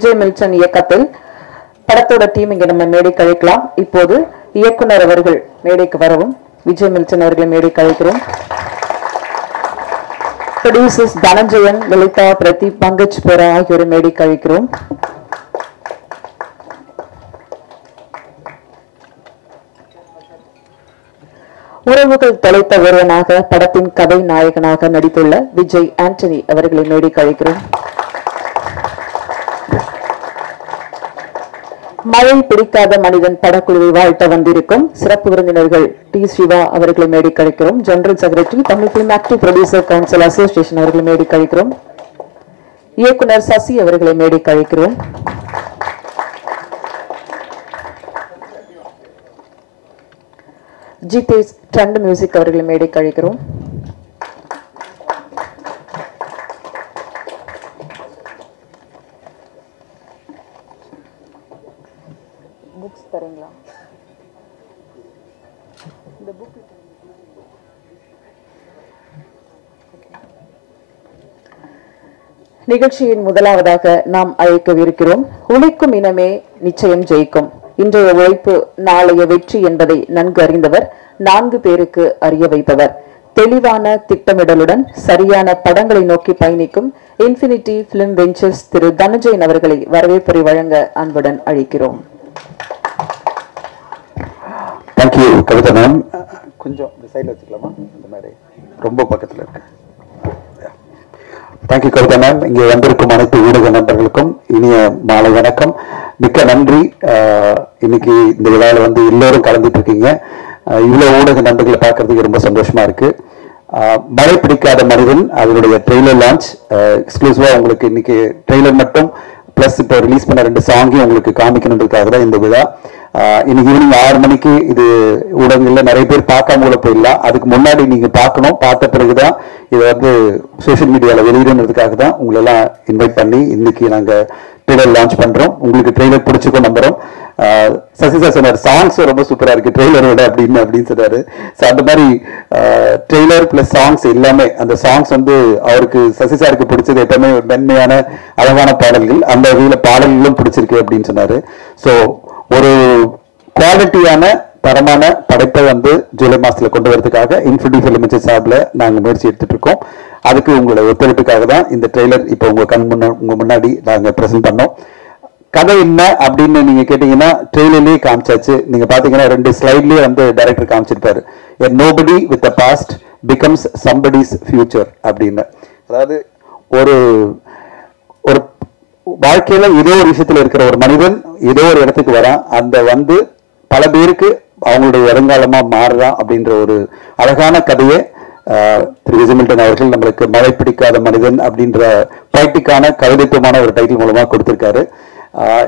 Vijay Milton இயக்கத்தில் படத்தோட team இங்க நம்ம மேடைக்கு அழைக்கலாம். இப்போது இயக்குனர் அவர்கள் மேடைக்கு வரவும் விஜய் மில்டன் அவர்களை மேடைக்கு அழைக்கிறோம். ப்ரொடியூசர்ஸ் தனஞ்சயன், லலிதா, பிரதீப், பங்கஜ் போரா ஆகியோரை மேடைக்கு அழைக்கிறோம். உறவுகள் தொலைத்த ஒருவனாக படத்தின் கதை நாயகனாக நடித்துள்ள விஜய் ஆண்டனி அவர்களை மேடைக்கு அழைக்கிறோம். மழை பிடிக்காத மனிதன் படக்குழுவை வாழ்த்த வந்திருக்கும் சிறப்பு விருந்தினர்கள் டி. சிவா அவர்களை மேடைக்கு அழைக்கிறோம். General secretary, Tamil film active producer council association அவர்களை மேடைக்கு அழைக்கிறோம். இயக்குனர் சசி அவர்களை மேடைக்கு அழைக்கிறோம். ஜிதேஷ் ட்ரெண்ட் மியூசிக் அவர்களை மேடைக்கு அழைக்கிறோம். புக்ஸ் தரீங்களா? இந்த புக் நிகழ்ச்சியின் முதலாவதாக நாம் அழைக்கவிருக்கிறோம். உழைக்கும் இனமே நிச்சயம் ஜெயிக்கும். இன்றைய உழைப்பு நாளைய வெற்றி என்பதை நன்கு அறிந்தவர், 4 பேருக்கு அறிய வைப்பவர். தெளிவான திட்டமிடலுடன் சரியான படங்களை நோக்கி பயணிக்கும் இன்ஃபினிட்டி பிலிம் வெஞ்சர்ஸ் திரு தனஞ்சயன் அவர்களை வரவேற்புரை வழங்க அன்புடன் அழைக்கிறோம். Thank you Kavitha ma'am. கொஞ்சம் இந்த சைடில் வச்சுக்கலாமா? இந்த மாதிரி ரொம்ப பக்கத்தில் இருக்கு. Thank you Kavitha ma'am. இங்கே வந்திருக்கும் அனைத்து ஊடக நண்பர்களுக்கும் இனிய மாலை வணக்கம். மிக்க நன்றி. இன்னைக்கு இந்த விழாவில் வந்து எல்லோரும் கலந்துட்டு இருக்கீங்க. இவ்வளோ ஊடக நண்பர்களை பார்க்கறதுக்கு ரொம்ப சந்தோஷமா இருக்கு. மழை பிடிக்காத மனிதன் அதனுடைய ட்ரெய்லர் லான்ச் எக்ஸ்க்ளூசிவா உங்களுக்கு இன்னைக்கு ட்ரெய்லர் மட்டும் பிளஸ் இப்போ ரிலீஸ் பண்ண 2 சாங்கையும் உங்களுக்கு காமிக்கணுன்றதுக்காக தான் இந்த விழா. இன்னைக்கு ஈவினிங் 6 மணிக்கு இது ஊடகங்கள்ல நிறைய பேர் பார்க்காம கூட போயிடலாம். அதுக்கு முன்னாடி நீங்க பார்க்கணும். பார்த்த பிறகுதான் இதை வந்து சோசியல் மீடியாவில் வெளியிடுறதுக்காக தான் உங்களை எல்லாம் இன்வைட் பண்ணி இன்னைக்கு நாங்க ட்ரெய்லர் லான்ச் பண்றோம். உங்களுக்கு ட்ரெய்லர் பிடிச்சிக்கும் நம்புறோம். சசி சார் சொன்னார் சாங்ஸ் ரொம்ப சூப்பரா இருக்கு ட்ரெய்லரோட அப்படின்னு சொன்னாரு. அந்த மாதிரி ட்ரெய்லர் பிளஸ் சாங்ஸ் எல்லாமே, அந்த சாங்ஸ் வந்து அவருக்கு சசி சாருக்கு பிடிச்சது எப்பவுமே மென்மையான அழகான பாடல்கள். அந்த வகையில பாடல்களும் பிடிச்சிருக்கு அப்படின்னு சொன்னாரு. ஸோ ஒரு குவாலிட்டியான தரமான படைப்பை வந்து ஜூலை மாசத்துல கொண்டு வரதுக்காக இன்ஃபினிட்டி ஃபிலிம் சார்பில் நாங்கள் முயற்சி எடுத்துட்டு இருக்கோம். அதுக்கு உங்களோட ஒத்துழைப்புக்காக தான் இந்த ட்ரெய்லர் இப்போ உங்க முன்னாடி நாங்கள் ப்ரெசென்ட் பண்ணோம். கதை என்ன அப்படின்னு நீங்க கேட்டீங்கன்னா ட்ரெய்லர்லயே காமிச்சாச்சு. நீங்க பாத்தீங்கன்னா 2 ஸ்லைட்லயே வந்து director காமிச்சிருப்பாரு. A nobody with a past becomes somebody's future அப்படின்னு. அதாவது ஒரு ஒரு வாழ்க்கையில ஏதோ ஒரு விஷயத்துல இருக்கிற ஒரு மனிதன் ஏதோ ஒரு இடத்துக்கு வரான். அந்த வந்து பல பேருக்கு அவங்களுடைய வருங்காலமா மாறுறான் அப்படின்ற ஒரு அழகான கதையை திரு விஜய் மில்டன் அவர்கள் நம்மளுக்கு மழை பிடிக்காத மனிதன் அப்படின்ற பாய்ட்டிக்கான கவிதைத்துவமான ஒரு டைட்டில் மூலமா கொடுத்திருக்காரு.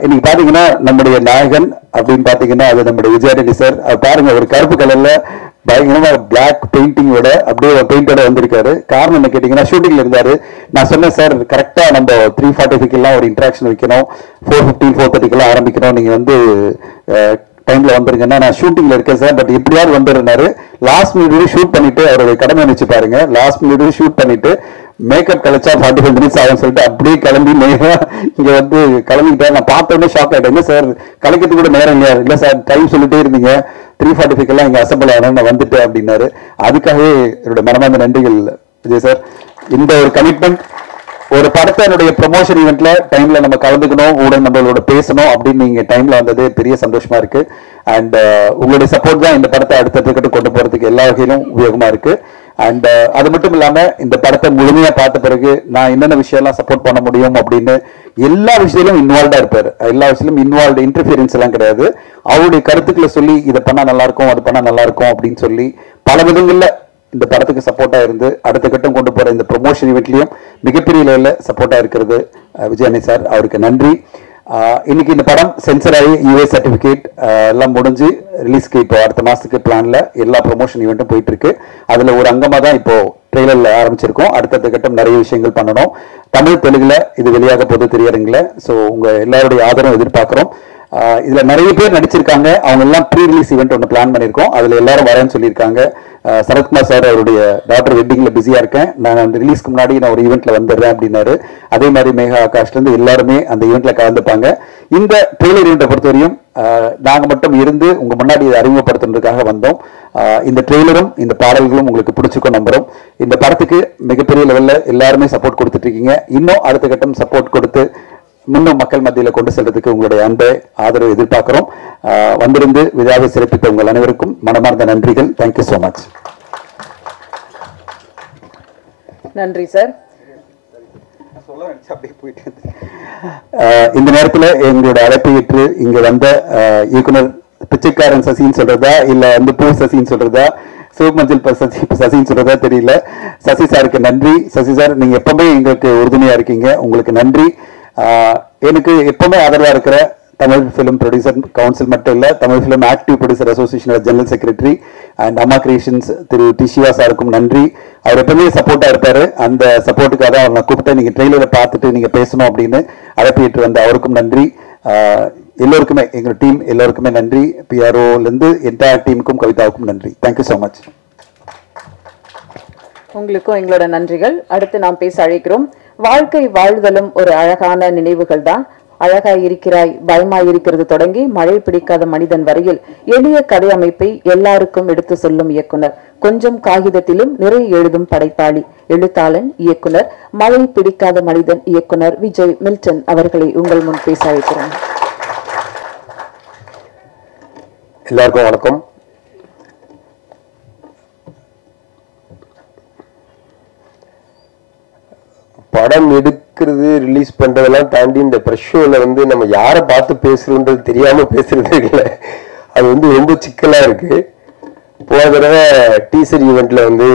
இன்னைக்கு பாத்தீங்கன்னா நம்முடைய நாயகன் அப்படின்னு பாத்தீங்கன்னா அது நம்முடைய விஜயானி சார். பாருங்க, ஒரு கருப்பு கலர்ல பயங்கரமா பிளாக் பெயிண்டிங்கோட அப்படியே பெயிண்டோட வந்திருக்காரு. காரணம் என்ன கேட்டீங்கன்னா ஷூட்டிங்ல இருந்தாரு. நான் சொன்னேன் சார் கரெக்டா நம்ம 3:45 எல்லாம் ஒரு இன்ட்ராக்ஷன் வைக்கணும், 4:15 4:30 ஆரம்பிக்கணும், நீங்க வந்து டைம்ல வந்துருங்கன்னா நான் ஷூட்டிங்ல இருக்கேன் சார், பட் எப்படியாவது வந்துருந்தாரு. லாஸ்ட் மினிட் ஷூட் பண்ணிட்டு அவருடைய கடமை நினைச்சு பாருங்க. லாஸ்ட் மினிட் ஷூட் பண்ணிட்டு மேக்கப் கழிச்சா 45 மினிட்ஸ் ஆகும் சொல்லிட்டு அப்படியே கிளம்பி நேரா இங்க வந்து கிளம்பிக்கிட்டாரு. நான் பார்த்த உடனே ஷாக் ஆயிட்டேன். சார் கலைக்கிறதுக்கு கூட நேரம் இல்லையா? இல்ல சார் டைம் சொல்லிட்டே இருந்தீங்க, 3:45 எல்லாம் இங்க அசம்பிள் ஆகணும், நான் வந்துட்டேன் அப்படின்னாரு. அதுக்காகவே என்னோட மனமார்ந்த நன்றிகள் விஜய் சார். இந்த ஒரு கமிட்மெண்ட், ஒரு படத்தை என்னுடைய ப்ரொமோஷன் ஈவெண்ட்ல டைம்ல நம்ம கலந்துக்கணும், ஊடக நண்பர்களோட பேசணும் அப்படின்னு நீங்க டைம்ல வந்தது பெரிய சந்தோஷமா இருக்கு. அண்ட் உங்களுடைய சப்போர்ட் தான் இந்த படத்தை அடுத்த கொண்டு போறதுக்கு எல்லா வகையிலும் உபயோகமா இருக்கு. அண்ட் அது மட்டும் இல்லாம இந்த படத்தை முழுமையா பார்த்த பிறகு நான் என்னென்ன விஷயம்லாம் சப்போர்ட் பண்ண முடியும் அப்படின்னு எல்லா விஷயத்திலும் இன்வால்வ்டா இருப்பாரு. எல்லா விஷயத்திலும் இன்வால்வ், இன்டர்ஃபியரன்ஸ் எல்லாம் கிடையாது. அவருடைய கருத்துக்களை சொல்லி இதை பண்ணா நல்லா இருக்கும், அது பண்ணா நல்லா இருக்கும் அப்படின்னு சொல்லி பல விதங்கள்ல இந்த படத்துக்கு சப்போர்ட்டா இருந்து அடுத்த கட்டம் கொண்டு போற இந்த ப்ரொமோஷன் ஈவெண்ட்லயும் மிகப்பெரிய லெவலில் சப்போர்ட்டா இருக்கிறது விஜயானி சார், அவருக்கு நன்றி. இன்னைக்கு இந்த படம் சென்சர் ஆகி யூஏ சர்டிபிகேட் எல்லாம் முடிஞ்சு ரிலீஸ்க்கு இப்போ அடுத்த மாசத்துக்கு பிளான்ல எல்லா ப்ரொமோஷன் ஈவெண்ட்டும் போயிட்டு இருக்கு. அதுல ஒரு அங்கமா தான் இப்போ ட்ரெய்லர்ல ஆரம்பிச்சிருக்கோம். அடுத்த கட்டம் நிறைய விஷயங்கள் பண்ணணும். தமிழ் தெலுங்குல இது வெளியாக போது திரையரங்குல. ஸோ உங்க எல்லாருடைய ஆதரவும் எதிர்பார்க்கிறோம். இதுல நிறைய பேர் நடிச்சிருக்காங்க. அவங்க எல்லாம் ப்ரீ ரிலீஸ் ஈவெண்ட் ஒன்று பிளான் பண்ணியிருக்கோம். அதுல எல்லாரும் வரேன்னு சொல்லியிருக்காங்க. சரத்குமார் சார் அவருடைய டாக்டர் வெட்டிங்ல பிஸியா இருக்கேன், நான் அந்த ரிலீஸ்க்கு முன்னாடி நான் ஒரு ஈவெண்ட்ல வந்துடுறேன் அப்படின்னாரு. அதே மாதிரி மேகா ஆகாஷ்ல இருந்து எல்லாருமே அந்த ஈவெண்ட்ல கலந்துப்பாங்க. இந்த ட்ரெய்லர் ஈவெண்ட்டை பொறுத்தவரையும் நாங்க மட்டும் இருந்து உங்க முன்னாடி இதை அறிமுகப்படுத்துறதுக்காக வந்தோம். இந்த ட்ரெய்லரும் இந்த பாடல்களும் உங்களுக்கு பிடிச்சிருக்கும் நம்புறோம். இந்த படத்துக்கு மிகப்பெரிய லெவல்ல எல்லாருமே சப்போர்ட் கொடுத்துட்டு இருக்கீங்க. இன்னும் அடுத்த கட்டம் சப்போர்ட் கொடுத்து இன்னும் மக்கள் மத்தியில் கொண்டு செல்றதுக்கு உங்களுடைய அன்பை ஆதரவு எதிர்பார்க்கிறோம். வந்திருந்து விழாவை சிறப்பித்த உங்கள் அனைவருக்கும் மனமார்ந்த நன்றிகள். Thank you so much. நன்றி சார். இந்த நேரத்தில் எங்களோட அழைப்பை ஏற்று இங்க வந்த இயக்குனர் பிச்சைக்காரன் சசின்னு சொல்றதா இல்ல வந்து பூ சசின்னு சொல்றதா சிவமஞ்சள் சசின்னு சொல்றதா தெரியல. சசி சாருக்கு நன்றி. சசி சார், நீங்க எப்பவுமே எங்களுக்கு உறுதுணையா இருக்கீங்க, உங்களுக்கு நன்றி. எனக்கு எப்பவுமே ஆதரவா இருக்கிற தமிழ் ஃபிலிம் ப்ரொடியூசர் கவுன்சில் மட்டும் இல்ல, தமிழ் ஃபிலிம் ஆக்டிவ் ப்ரொடியூசர் அசோசியேஷனோட general secretary and Amma Creations Thiru T Siva சாருக்கும் நன்றி. அவர் எப்பவுமே சப்போர்ட்டா இருப்பாரு. அந்த சப்போர்ட்டுக்காக தான் அவர் நான் கூப்பிட்டேன். நீங்க ட்ரெய்லரை பார்த்துட்டு நீங்க பேசணும் அப்படின்னு அழைப்பு ஏற்று வந்த அவருக்கும் நன்றி. எல்லோருக்குமே எங்க டீம் எல்லோருக்குமே நன்றி. பிஆர்ஓல இருந்து என்டையர் டீமுக்கும் கவிதாவுக்கும் நன்றி. Thank you so much. உங்களுக்கும் எங்களோட நன்றிகள். அடுத்து நாம் பேச அழைக்கிறோம். வாழ்க்கை வாழ்தலும் ஒரு அழகான நினைவுகள் தான். அழகாய் இருக்கிறாய், பயமாய் இருக்கிறது தொடங்கி மழை பிடிக்காத மனிதன் வரையில் எளிய கதை அமைப்பை எல்லாருக்கும் எடுத்து சொல்லும் இயக்குனர், கொஞ்சம் காகிதத்திலும் நிறைய எழுதும் படைப்பாளி, எழுத்தாளன், இயக்குனர், மழை பிடிக்காத மனிதன் இயக்குனர் விஜய் மில்டன் அவர்களை உங்கள் முன் பேச அழைக்கிறோம். எல்லாருக்கும் வணக்கம். படம் எடுக்கிறது ரிலீஸ் பண்றதெல்லாம் தாண்டி இந்த ப்ரெஷ் ஷோல வந்து நம்ம யாரை பார்த்து பேசுறோன்றது தெரியாம பேசுறது இல்லை. அது வந்து ரொம்ப சிக்கலா இருக்கு. போன தடவை டீசர் ஈவெண்ட்ல வந்து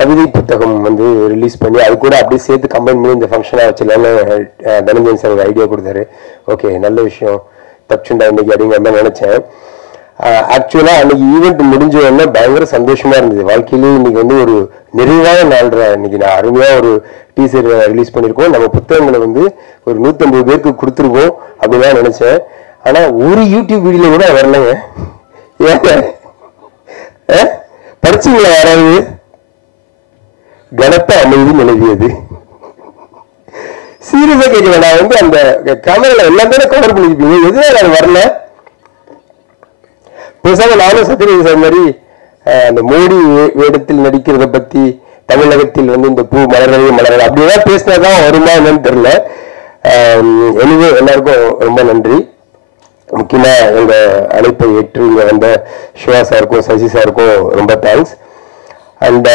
கவிதை புத்தகம் வந்து ரிலீஸ் பண்ணி அது கூட அப்படியே சேர்த்து கம்பைன் பண்ணி இந்த ஃபங்க்ஷனாக வச்சிடலான்னு தனஞ்சயன் சார் ஒரு ஐடியா கொடுத்தாரு. ஓகே, நல்ல விஷயம், தப்புச்சுண்டா இன்னைக்கு அப்படிங்கிற மாதிரி நினைச்சேன். ஆக்சுவலா அன்னைக்கு ஈவெண்ட் முடிஞ்ச உடனே பயங்கர சந்தோஷமா இருந்தது. வாழ்க்கையிலேயே இன்னைக்கு வந்து ஒரு நிறைவான நாள்ற. இன்னைக்கு நான் அருமையா ஒரு டீசர் ரிலீஸ் பண்ணியிருக்கோம், நம்ம புத்தகங்களை வந்து ஒரு 150 பேருக்கு கொடுத்துருக்கோம் அப்படின்னு தான் நினைச்சேன். ஆனா ஒரு யூடியூப் வீடியோல கூட வரலங்க. படிச்சீங்களா யாராவது? கனத்த அமைதி நிலவியது. சீரியஸா கேட்கல, நான் வந்து அந்த கேமரால எல்லாம் தானே கவர் பண்ணிருப்பீங்க, எதுவும் அது வரல? பேசாம நானும் சத்யராஜ் சார் மாதிரி அந்த மோடி வேடத்தில் நடிக்கிறத பத்தி, தமிழகத்தில் வந்து இந்த பூ மலரவே மலரவே அப்படிதான் பேசினாதான் வருமா என்னன்னு தெரியல. எனவே எல்லாருக்கும் ரொம்ப நன்றி. முக்கியமா எங்க அழைப்பை ஏற்று இங்க வந்த சிவா சாருக்கும் சசி சாருக்கும் ரொம்ப தேங்க்ஸ். அண்ட்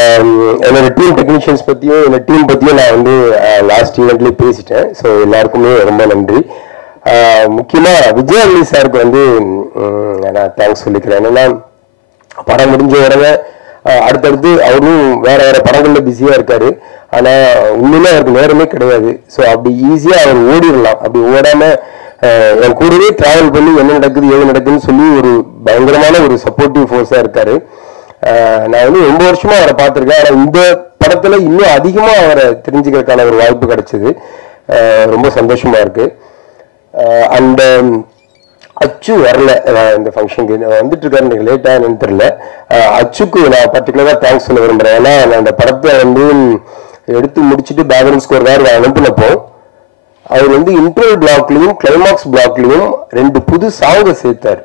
என்னோட டீம் டெக்னீஷியன்ஸ் பத்தியும் என்னோட டீம் பத்தியும் நான் வந்து லாஸ்ட் ஈவெண்ட்லேயே பேசிட்டேன். ஸோ எல்லாருக்குமே ரொம்ப நன்றி. முக்கியமா விஜய் சாருக்கு வந்து நான் தேங்க்ஸ் சொல்லிக்கிறேன். என்னன்னா படம் முடிஞ்ச உடனே அடுத்தடுத்து அவரும் வேற வேற படங்கள்ல பிஸியா இருக்காரு. ஆனா உண்மையிலே அவருக்கு நேரமே கிடையாது. ஸோ அப்படி ஈஸியா அவர் ஓடிடலாம். அப்படி ஓடாம என் கூடவே டிராவல் பண்ணி என்ன நடக்குது ஏது நடக்குதுன்னு சொல்லி ஒரு பயங்கரமான ஒரு சப்போர்ட்டிவ் ஃபோர்ஸா இருக்காரு. நான் வந்து ரொம்ப வருஷமா அவரை பார்த்துருக்கேன். ஆனா இந்த படத்துல இன்னும் அதிகமா அவரை தெரிஞ்சுக்கிறதுக்கான ஒரு வாய்ப்பு கிடைச்சது. ரொம்ப சந்தோஷமா இருக்கு. அண்ட் அச்சு வரல இந்த ஃபங்க்ஷனுக்கு, வந்துட்டு இருக்காரு, எனக்கு லேட்டா என்னன்னு தெரியல. அச்சுக்கு நான் பர்டிகுலரா தேங்க்ஸ் சொல்ல விரும்புறேன். ஏன்னா நான் அந்த படத்தை வந்து எடுத்து முடிச்சுட்டு பேக்ரவுண்ட் ஸ்கோர் வேறு அனுப்பினப்போ அவர் வந்து இன்டர்வல் பிளாக்லையும் கிளைமாக்ஸ் பிளாக்லையும் 2 புது சாங்கை சேர்த்தார்.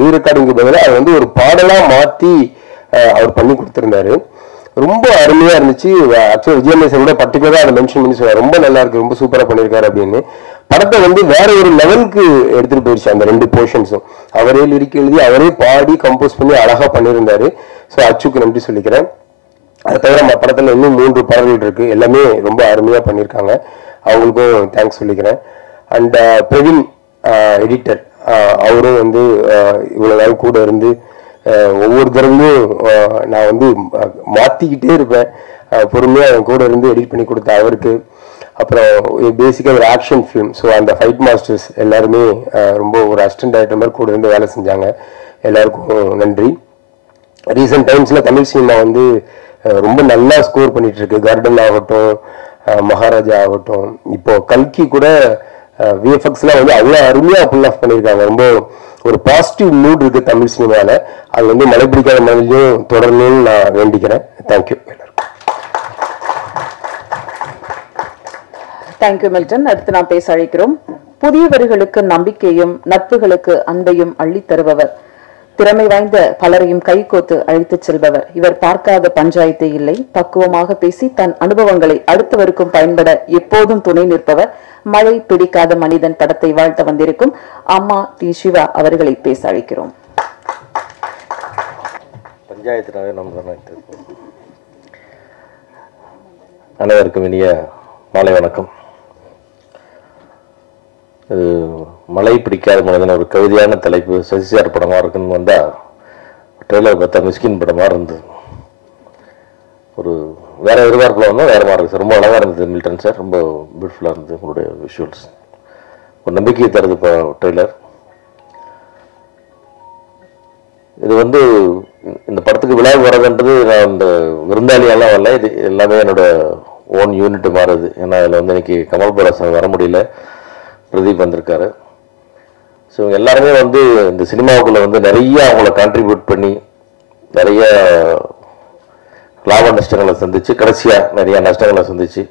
ரீ ரெக்கார்டிங்கு பதிலாக அதை வந்து ஒரு பாடலா மாற்றி அவர் பண்ணி கொடுத்துருந்தாரு. ரொம்ப அருமையா இருந்துச்சு. ஆக்சுவலா விஜயநேசன் கூட பர்டிகுலரா அதை மென்ஷன் பண்ணி சொன்னார், ரொம்ப நல்லா இருக்கு, ரொம்ப சூப்பரா பண்ணியிருக்காரு அப்படின்னு. படத்தை வந்து வேற ஒரு லெவலுக்கு எடுத்துட்டு போயிடுச்சு அந்த 2 போர்ஷன்ஸும். அவரே லிரிக் எழுதி அவரே பாடி கம்போஸ் பண்ணி அழகா பண்ணியிருந்தாரு. ஸோ அச்சுக்கு நன்றி சொல்லிக்கிறேன். அதை தவிர படத்துல இன்னும் 3 பாடல்கள் இருக்கு, எல்லாமே ரொம்ப அருமையா பண்ணியிருக்காங்க. அவங்களுக்கும் தேங்க்ஸ் சொல்லிக்கிறேன். அண்ட் பிரவீன் எடிட்டர், அவரும் வந்து இவ்வளவு நாள் கூட இருந்து ஒவ்வொரு தடவையும் நான் வந்து மாத்திக்கிட்டே இருப்பேன், பொறுமையா என் கூட இருந்து எடிட் பண்ணி கொடுத்த அவருக்கு. அப்புறம் பேசிக்காக ஒரு ஆக்ஷன் ஃபிலிம், ஸோ அந்த ஃபைட் மாஸ்டர்ஸ் எல்லாருமே ரொம்ப ஒரு அசிஸ்டன்ட் டைரக்டர் மாதிரி கூட இருந்து வேலை செஞ்சாங்க. எல்லாருக்கும் நன்றி. ரீசெண்ட் டைம்ஸில் தமிழ் சினிமா வந்து ரொம்ப நல்லா ஸ்கோர் பண்ணிட்டு இருக்கு. கார்டன் ஆகட்டும், மகாராஜா ஆகட்டும், இப்போ கல்கி கூட விஎஃப்எக்ஸ்லாம் வந்து அவ்வளோ அருமையாக புல் ஆஃப் பண்ணியிருக்காங்க. ரொம்ப ஒரு பாசிட்டிவ் மூட் இருக்குது தமிழ் சினிமாவில். அது வந்து மழை பிடிக்காத மழையிலையும் தொடரணும்னு நான் வேண்டிக்கிறேன். தேங்க்யூ. Thank you Milton. அடுத்து நாம் பேச அழைக்கிறோம் புதியவர்களுக்கு நம்பிக்கையும் நட்புகளுக்கு அன்பையும் அள்ளித் தருபவர், திறமை வாய்ந்த பலரையும் கைகோத்து அழைத்துச் செல்பவர். இவர் பார்க்காத பஞ்சாயத்தே இல்லை. பக்குவமாக பேசி தன் அனுபவங்களை அடுத்தவருக்கும் பயன்பட எப்போதும் துணை நிற்பவர். மழை பிடிக்காத மனிதன் படத்தை வாழ்த்த வந்திருக்கும் அம்மா டி சிவா அவர்களை பேச அழைக்கிறோம். அனைவருக்கும் இனிய மாலை வணக்கம். மழை பிடிக்காத மனிதன் ஒரு கவிதையான தலைப்பு. சசிசார் படமாக இருக்குன்னு வந்தால் ட்ரெய்லர் பார்த்தா மிஸ்கின் படமாக இருந்தது. ஒரு வேற எதிர்பார்ப்பில் வந்தால் வேறு மாதிரி இருக்குது. ரொம்ப அழகாக இருந்தது மில்டன் சார். ரொம்ப பியூட்டிஃபுல்லாக இருந்தது உங்களுடைய விஷுவல்ஸ். ஒரு நம்பிக்கையை தருது இப்போ ட்ரெய்லர். இது வந்து இந்த படத்துக்கு விழா வரதுன்றது நான் இந்த விருந்தாளியெல்லாம் வரல. இது எல்லாமே என்னோட ஓன் யூனிட் மாறுது. ஏன்னா அதில் வந்து இன்னைக்கு கமல் பராசன் வர முடியல, பிரதீப் வந்திருக்காரு. ஸோ இவங்க எல்லாருமே வந்து இந்த சினிமாவுக்குள்ளே வந்து நிறைய அவங்கள கான்ட்ரிபியூட் பண்ணி நிறைய லாப நஷ்டங்களை சந்திச்சு, கடைசியாக நிறைய நஷ்டங்களை சந்திச்சு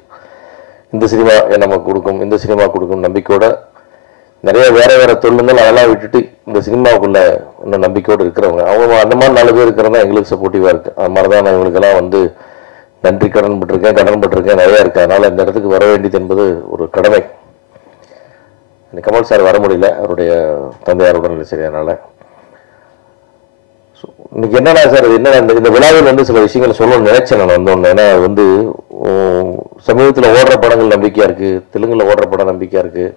இந்த சினிமா நமக்கு கொடுக்கும், இந்த சினிமா கொடுக்கும் நம்பிக்கையோட நிறைய வேற வேற தொழில்கள் அதெல்லாம் விட்டுட்டு இந்த சினிமாவுக்குள்ள இன்னும் நம்பிக்கையோடு இருக்கிறவங்க அவங்க அந்த மாதிரி 4 பேர் இருக்கிறதா எங்களுக்கு சப்போர்ட்டிவாக இருக்குது. அது மாதிரி தான் நான் இவங்களுக்கெல்லாம் வந்து நன்றி கடன் பட்டிருக்கேன் நிறையா இருக்குது. அதனால் இந்த இடத்துக்கு வர வேண்டியது என்பது ஒரு கடமை. கமல் சார் வர முடியல, அவருடைய தந்தையார் உடல்நிலை சரியானால. ஸோ இன்னைக்கு என்னன்னா சார், என்ன இந்த விழாவில் வந்து சில விஷயங்கள் சொல்லணும்னு நினைச்சேன் நான் வந்தோன்னு. ஏன்னா வந்து சமீபத்தில் ஓடுற படங்கள் நம்பிக்கையாக இருக்குது, தெலுங்குல ஓடுற படம் நம்பிக்கையாக இருக்குது.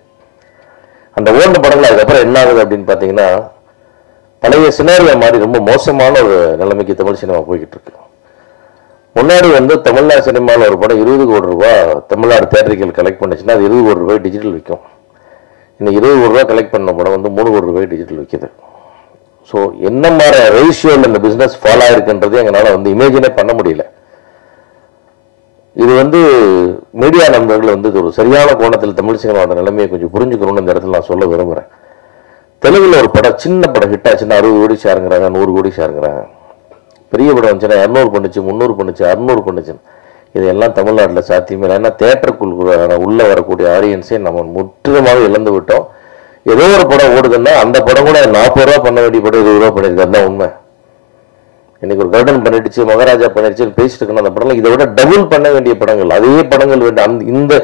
அந்த ஓடுற படங்கள் அதுக்கப்புறம் என்ன ஆகுது அப்படின்னு பார்த்தீங்கன்னா பழைய சினாரியா மாதிரி ரொம்ப மோசமான ஒரு நிலைமைக்கு தமிழ் சினிமா போய்கிட்டு இருக்கு. முன்னாடி வந்து தமிழ்நாடு சினிமாவில் ஒரு படம் 20 கோடி ரூபாய் தமிழ்நாடு தேட்டரிக்கல் கலெக்ட் பண்ணுச்சுன்னா அது 20 கோடி ரூபாய் டிஜிட்டல் விற்கும். இன்னைக்கு 20 கோடி ரூபாய் கலெக்ட் பண்ண படம் வந்து 3 கோடி ரூபாய் டிஜிட்டல் விற்கிது. ஸோ என்ன மாதிரி ரேஷியோவில் இந்த பிஸ்னஸ் ஃபாலோ ஆயிருக்குன்றது எங்களால் வந்து இமேஜினே பண்ண முடியல. இது வந்து மீடியா நண்பர்கள் வந்து ஒரு சரியான கோணத்தில் தமிழ் சினிமாவோட நிலைமையை கொஞ்சம் புரிஞ்சுக்கணும்னு இந்த இடத்துல நான் சொல்ல விரும்புகிறேன். தெலுங்குல ஒரு படம் சின்ன படம் ஹிட் ஆச்சுன்னா 60 கோடி ஷேருங்கிறாங்க, 100 கோடி ஷேருங்கிறாங்க. பெரிய படம் வந்துச்சுன்னா 200 பண்ணுச்சு, 300 பண்ணுச்சு, 600 பண்ணுச்சு. இதெல்லாம் தமிழ்நாட்டில் சாத்தியமே இல்லை. ஏன்னா தேட்டருக்குள்ள உள்ள வரக்கூடிய ஆடியன்ஸை நம்ம முற்றிலுமாக இழந்து விட்டோம். ஏதோ ஒரு படம் ஓடுதுன்னா அந்த படம் கூட 40 ரூபா பண்ண வேண்டிய படம் 20 ரூபா பண்ணிருக்கு. அதுதான் உண்மை. இன்னைக்கு ஒரு கர்டன் பண்ணிடுச்சு, மகாராஜா பண்ணிடுச்சுன்னு பேசிட்டு இருக்கணும். அந்த படங்கள் இதை விட டபுள் பண்ண வேண்டிய படங்கள், அதே படங்கள் அந்த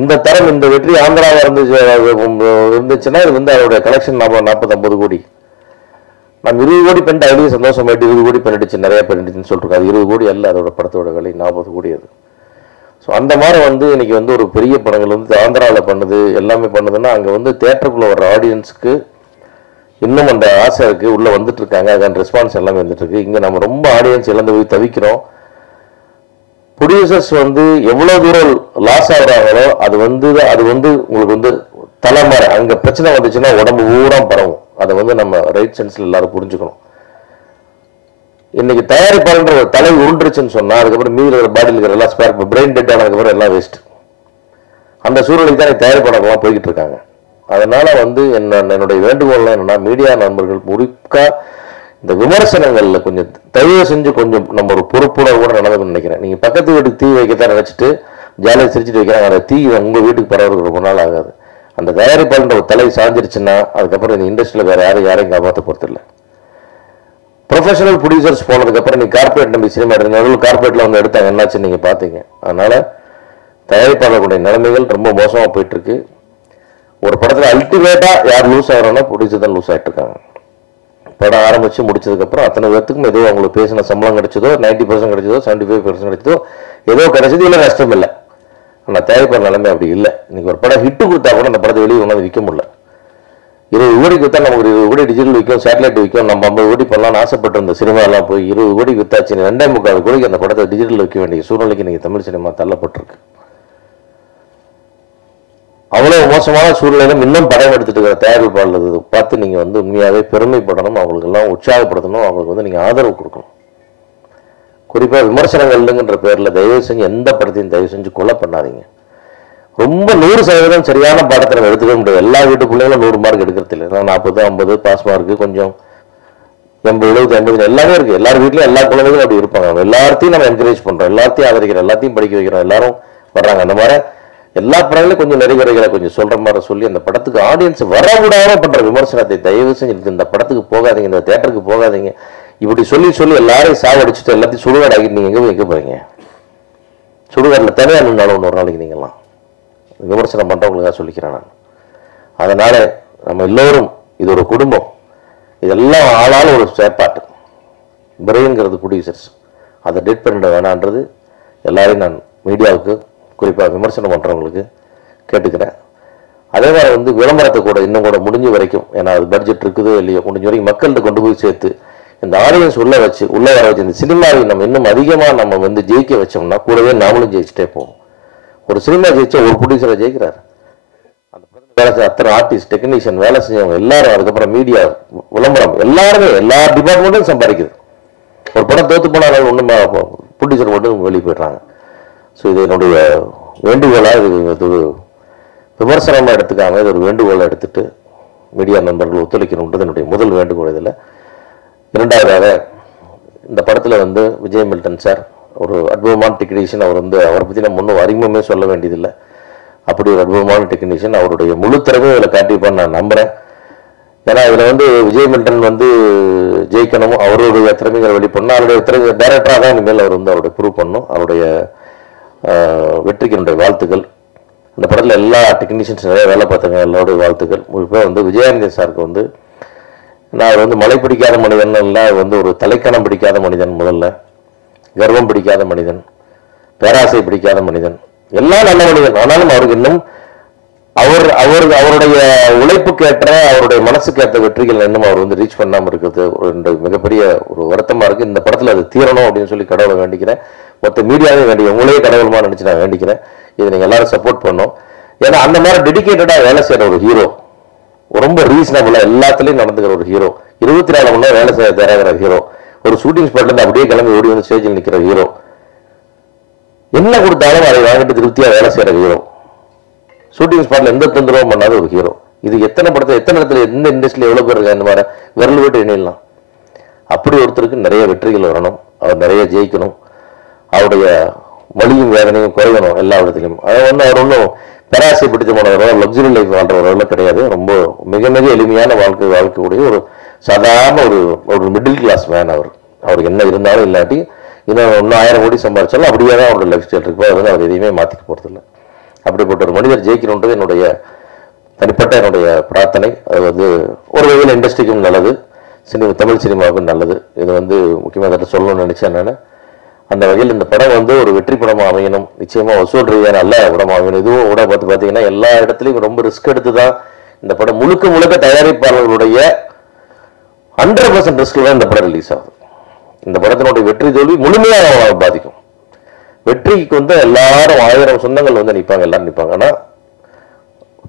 இந்த தரம் இந்த வெற்றி ஆந்திராவாக இருந்துச்சுன்னா இது வந்து அதோட கலெக்ஷன் 40-50 கோடி. நம்ம 20 கோடி பண்ணிட்டு அதுலேயும் சந்தோஷமாயிட்டு 20 கோடி பண்ணிடுச்சு, நிறைய பண்ணிடுச்சுன்னு சொல்லிருக்கோம். அது 20 கோடி அல்ல, அதோட படத்தோட விலை 40 கோடி அது. ஸோ அந்த மாதிரி வந்து இன்னைக்கு வந்து ஒரு பெரிய படங்கள் வந்து ஆந்திராவில் பண்ணுது, எல்லாமே பண்ணுதுன்னா அங்கே வந்து தேட்டருக்குள்ளே வர்ற ஆடியன்ஸுக்கு இன்னும் அந்த ஆசை இருக்குது, உள்ளே வந்துட்டு இருக்காங்க, அதுக்கான ரெஸ்பான்ஸ் எல்லாமே வந்துட்டு இருக்கு. இங்கே நம்ம ரொம்ப ஆடியன்ஸ் இழந்து போய் தவிக்கிறோம். ப்ரொடியூசர்ஸ் வந்து எவ்வளோ தூரம் லாஸ் ஆகுறாங்களோ அது வந்து உங்களுக்கு வந்து தலைமறை. அங்கே பிரச்சனை வந்துச்சுன்னா உடம்பு ஊரா பரவும். அதை வந்து நம்ம ரைட் சென்ஸில் எல்லாரும் புரிஞ்சுக்கணும். இன்னைக்கு தயாரிப்பாளன்ற ஒரு தலை உருண்டுருச்சுன்னு சொன்னால் அதுக்கப்புறம் மீதி இருக்கிற பாடியில் இருக்கிற எல்லாம் ஸ்பேர் பிரெயின் டெட் ஆனதுக்கப்புறம் எல்லாம் வேஸ்ட். அந்த சூழ்நிலைக்கு தான் தயாரிப்பாளர்கள்லாம் போய்கிட்டு இருக்காங்க. அதனால வந்து என்னுடைய வேண்டுகோள்லாம் என்னன்னா, மீடியா நண்பர்கள் முழுக்கா இந்த விமர்சனங்கள்ல கொஞ்சம் தயவு செஞ்சு கொஞ்சம் நம்ம ஒரு பொறுப்புணர்வோட நடந்துக்கணும்னு நினைக்கிறேன். நீங்க பக்கத்து வீட்டுக்கு தீ வைக்கத்தான் நினைச்சிட்டு ஜாலியாக சிரிச்சுட்டு வைக்கிறாங்க. அந்த தீ உங்க வீட்டுக்கு பரவுறதுக்கு ரொம்ப நாள் ஆகாது. அந்த தயாரிப்பாளர் ஒரு தலை சாஞ்சிருச்சுன்னா அதுக்கப்புறம் இந்த இண்டஸ்ட்ரியில் வேற யாரையும் காப்பாற்ற போறது இல்லை. ப்ரொஃபஷனல் ப்ரொடியூசர்ஸ் போனதுக்கப்புறம் நீ கார்பரேட் நம்பி சினிமா எடுத்து கார்பரேட்ல வந்து எடுத்தாங்க, என்னாச்சு நீங்க பாத்தீங்க. அதனால தயாரிப்பாளர்களுடைய நிலைமைகள் ரொம்ப மோசமா போயிட்டு இருக்கு. ஒரு படத்துல அல்டிமேட்டா யார் லூஸ் ஆகிறோம்னா ப்ரொடியூசர் தான் லூஸ் ஆகிட்டு இருக்காங்க. படம் ஆரம்பிச்சு முடிச்சதுக்கப்புறம் அத்தனை பேர்த்துக்கும் ஏதோ அவங்களுக்கு பேசின சம்பளம் கிடைச்சதோ, 90% கிடைச்சதோ, 75% கிடைச்சதோ, ஏதோ கிடைச்சது, இல்லை நஷ்டம் இல்லை. ஆனால் தயாரிப்பாளர் நிலைமை அப்படி இல்லை. இன்னைக்கு ஒரு படம் ஹிட்டு கொடுத்தா கூட அந்த படத்தை வெளியே ஒன்றாந்து விற்க முடியல. 20 கோடிக்கு விற்றா நமக்கு 20 கோடி டிஜிட்டல் விற்கும், சேட்டலைட் விற்கும். நம்ம 50 கோடி பண்ணலாம்னு ஆசைப்பட்டு இந்த சினிமாலாம் போய் 20 கோடி வித்தாச்சு. 2.25 கோடிக்கு அந்த படத்தை டிஜிட்டல் விற்க வேண்டிய சூழ்நிலைக்கு இன்னைக்கு தமிழ் சினிமா தள்ளப்பட்டிருக்கு. அவ்வளவு மோசமான சூழ்நிலையிலும் இன்னும் படம் எடுத்துட்டு இருக்கிற தயாரிப்பாளர் பார்த்து நீங்க வந்து உண்மையாவே பெருமைப்படணும், அவங்களுக்கு எல்லாம் உற்சாகப்படுத்தணும், அவங்களுக்கு வந்து நீங்க ஆதரவு கொடுக்கணும். குறிப்பா விமர்சனங்கள்ங்கிற பேர்ல தயவு செஞ்சு எந்த படத்தையும் தயவு செஞ்சு கொலை பண்ணாதீங்க. ரொம்ப 100% சரியான பாடத்தை நம்ம எடுத்துக்க முடியாது. எல்லா வீட்டு பிள்ளைங்களும் 100 மார்க் எடுக்கிறது இல்லை. 40, 50 பாஸ் மார்க்கு, கொஞ்சம் 80, 70, 80 எல்லாமே இருக்கு. எல்லாரும் வீட்லயும் எல்லா குழந்தைகளும் அப்படி இருப்பாங்க. எல்லாத்தையும் நம்ம என்கரேஜ் பண்றோம், எல்லாத்தையும் ஆதரிக்கிறோம், எல்லாத்தையும் படிக்க வைக்கிறோம், எல்லாரும் வர்றாங்க. அந்த மாதிரி எல்லா படங்களையும் கொஞ்சம் நிறைகுறைகளை கொஞ்சம் சொல்ற மாதிரி சொல்லி அந்த படத்துக்கு ஆடியன்ஸ் வரவிடாம பண்ற விமர்சனத்தை தயவு செஞ்சு இந்த படத்துக்கு போகாதீங்க, இந்த தியேட்டருக்கு போகாதீங்க, இப்படி சொல்லி சொல்லி எல்லாரையும் சாவடிச்சுட்டு எல்லாத்தையும் சுடுகாடு ஆகிட்டு நீங்க எங்க போறீங்க? சுடுகாட்டில் தனியாக நின்றாலும் ஒரு நாளைக்கு நீங்களாம் விமர்சனம் பண்றவங்களுக்காக சொல்லிக்கிறேன் நான். அதனால நம்ம எல்லோரும் இது ஒரு குடும்பம், இதெல்லாம் ஆளாலும் ஒரு செயற்பாட்டு பிரெயின்ங்கிறது ப்ரொடியூசர்ஸ், அதை டெட் பண்ணிட வேணான்றது எல்லாரையும் நான் மீடியாவுக்கு குறிப்பாக விமர்சனம் பண்ணுறவங்களுக்கு கேட்டுக்கிறேன். அதே மாதிரி வந்து விளம்பரத்தை கூட இன்னும் கூட முடிஞ்ச வரைக்கும், ஏன்னா அது பட்ஜெட் இருக்குதோ இல்லையோ, முடிஞ்ச வரைக்கும் மக்கள்கிட்ட கொண்டு போய் சேர்த்து இந்த ஆடியன்ஸ் உள்ள வர வச்சு இந்த சினிமாவை நம்ம இன்னும் அதிகமாக நம்ம வந்து ஜெயிக்க வச்சோம்னா கூடவே நாமளும் ஜெயிச்சுட்டே போவோம். ஒரு சினிமா ஜெயிச்சா ஒரு ப்ரொடியூசரை ஜெயிக்கிறார், அந்த வேலை செய்ய அத்தனை ஆர்டிஸ்ட், டெக்னீஷியன், வேலை செஞ்சவங்க எல்லாரும், அதுக்கப்புறம் மீடியா, விளம்பரம், எல்லாருமே எல்லா டிபார்ட்மெண்ட்டும் சம்பாதிக்குது. ஒரு படம் தோத்து போனால் ஒன்றுமே ப்ரொடியூசர் மட்டும் வெளியே போயிடுறாங்க. ஸோ இது என்னுடைய வேண்டுகோளாக, இது ஒரு விமர்சனமாக எடுத்துக்காம இது ஒரு வேண்டுகோளாக எடுத்துட்டு மீடியா நண்பர்கள் ஒத்துழைக்கணுன்றது என்னுடைய முதல் வேண்டுகோள். இதில் இரண்டாவதாக இந்த படத்தில் வந்து விஜய் மில்டன் சார் ஒரு அற்புதமான டெக்னீஷியன். அவர் வந்து அவரை பற்றி நம்ம ஒன்றும் அறிமுகமே சொல்ல வேண்டியதில்லை. அப்படி ஒரு அற்புதமான டெக்னீஷியன், அவருடைய முழு திறமையும் இதில் காட்டிப்பான்னு நான் நம்புகிறேன். ஏன்னா இதில் வந்து விஜய் மில்டன் வந்து ஜெயிக்கணும், அவருடைய திறமைகளை வெளிப்படணும், அவருடைய திறமை டைரக்டராக தான் இனிமேல் அவர் வந்து அவருடைய ப்ரூவ் பண்ணணும். அவருடைய வெற்றிக்கு என்னுடைய வாழ்த்துக்கள். இந்த படத்தில் எல்லா டெக்னீஷியன்ஸ் நிறைய வேலை பார்த்தாங்க, எல்லாருடைய வாழ்த்துக்கள். இப்போ வந்து விஜயானந்தி சாருக்கு வந்து நான் வந்து மழை பிடிக்காத மனிதன் இல்லை, வந்து ஒரு தலைக்கணம் பிடிக்காத மனிதன், முதல்ல கர்வம் பிடிக்காத மனிதன், பேராசை பிடிக்காத மனிதன், எல்லாம் நல்ல மனிதன். ஆனாலும் அவருக்கு இன்னும் அவருடைய உழைப்புக்கேற்ற, அவருடைய மனசுக்கேற்ற வெற்றிகள் இன்னும் அவர் வந்து ரீச் பண்ணாமல் இருக்கிறது ஒரு மிகப்பெரிய ஒரு வருத்தமாக இருக்குது. இந்த படத்தில் அது தீரணும் அப்படின்னு சொல்லி கடவுளை வேண்டிக்கிறேன். மொத்த மீடியாவே வேண்டிக்கிறேன், உங்களே கடவுளமாக நினச்சி நான் வேண்டிக்கிறேன். இதை நீங்கள் எல்லாரும் சப்போர்ட் பண்ணணும். ஏன்னா அந்த மாதிரி டெடிக்கேட்டடாக வேலை செய்கிற ஒரு ஹீரோ, ரொம்ப ரீசனபிளாக எல்லாத்துலேயும் நடந்துக்கிற ஒரு ஹீரோ, 24 மணி நேரம் வேலை செய்ய தயாராகிற ஹீரோ, ஒரு ஷூட்டிங் ஸ்பாட்லேருந்து அப்படியே கிளம்பி ஓடி வந்து ஸ்டேஜில் நிற்கிற ஹீரோ, என்ன கொடுத்தாலும் அதை வாங்கிட்டு திருப்தியாக வேலை செய்கிற ஹீரோ, ஷூட்டிங் ஸ்பாட்டில் எந்த தொந்தரவும் பண்ணாத ஒரு ஹீரோ. இது எத்தனை படத்தில் எத்தனை இடத்துல எந்த இண்டஸ்ட்ரியில் எவ்வளோ பேர் இருக்கா இந்த மாதிரி விரல் விட்டு எண்ணிடலாம். அப்படி ஒருத்தருக்கு நிறைய வெற்றிகள் வரணும், அவர் நிறைய ஜெயிக்கணும், அவருடைய வலியும் வேதனையும் குறையணும் எல்லா இடத்துலையும். அதை வந்து அவர் ஒன்றும் பேராசை பிடித்தமானவரோ லக்ஸுரி லைஃப் வாழ்றவரோ கிடையாது. ரொம்ப மிக மிக எளிமையான வாழ்க்கையுடைய ஒரு சாதாரண ஒரு மிடில் கிளாஸ் மேன். அவருக்கு என்ன இருந்தாலும் இல்லாட்டி இன்னும் 1000 கோடி சம்பாதிச்சாலும் அப்படியே தான் அவரோட லைஃப் ஸ்டைல் இருக்கு. அது வந்து அவர் எதையுமே மாற்றிக்க போகிறதில்லை. அப்படிப்பட்ட ஒரு மனிதர் ஜெயிக்கணுன்றது என்னுடைய தனிப்பட்ட என்னுடைய பிரார்த்தனை. அது வந்து ஒரு வகையில் இண்டஸ்ட்ரிக்கும் நல்லது, தமிழ் சினிமாவுக்கும் நல்லது. இது வந்து முக்கியமாக அதை சொல்லணும்னு நினைச்சேன் நான். அந்த வகையில் இந்த படம் வந்து ஒரு வெற்றி படமாக அமையணும், நிச்சயமாக வசூல் ரீதியாக நல்ல படமாக அமையணும். இதுவும் கூட பார்த்தீங்கன்னா எல்லா இடத்துலையும் ரொம்ப ரிஸ்க் எடுத்து தான் இந்த படம் முழுக்க தயாரிப்பாளர்களுடைய 100% ரிஸ்கில் தான் இந்த படம் ரிலீஸ் ஆகுது. இந்த படத்தினுடைய வெற்றி தோல்வி முழுமையாக பாதிக்கும். வெற்றிக்கு வந்து எல்லாரும் 1000 சொந்தங்கள் வந்து நிற்பாங்க, எல்லாரும் நிற்பாங்க. ஆனால்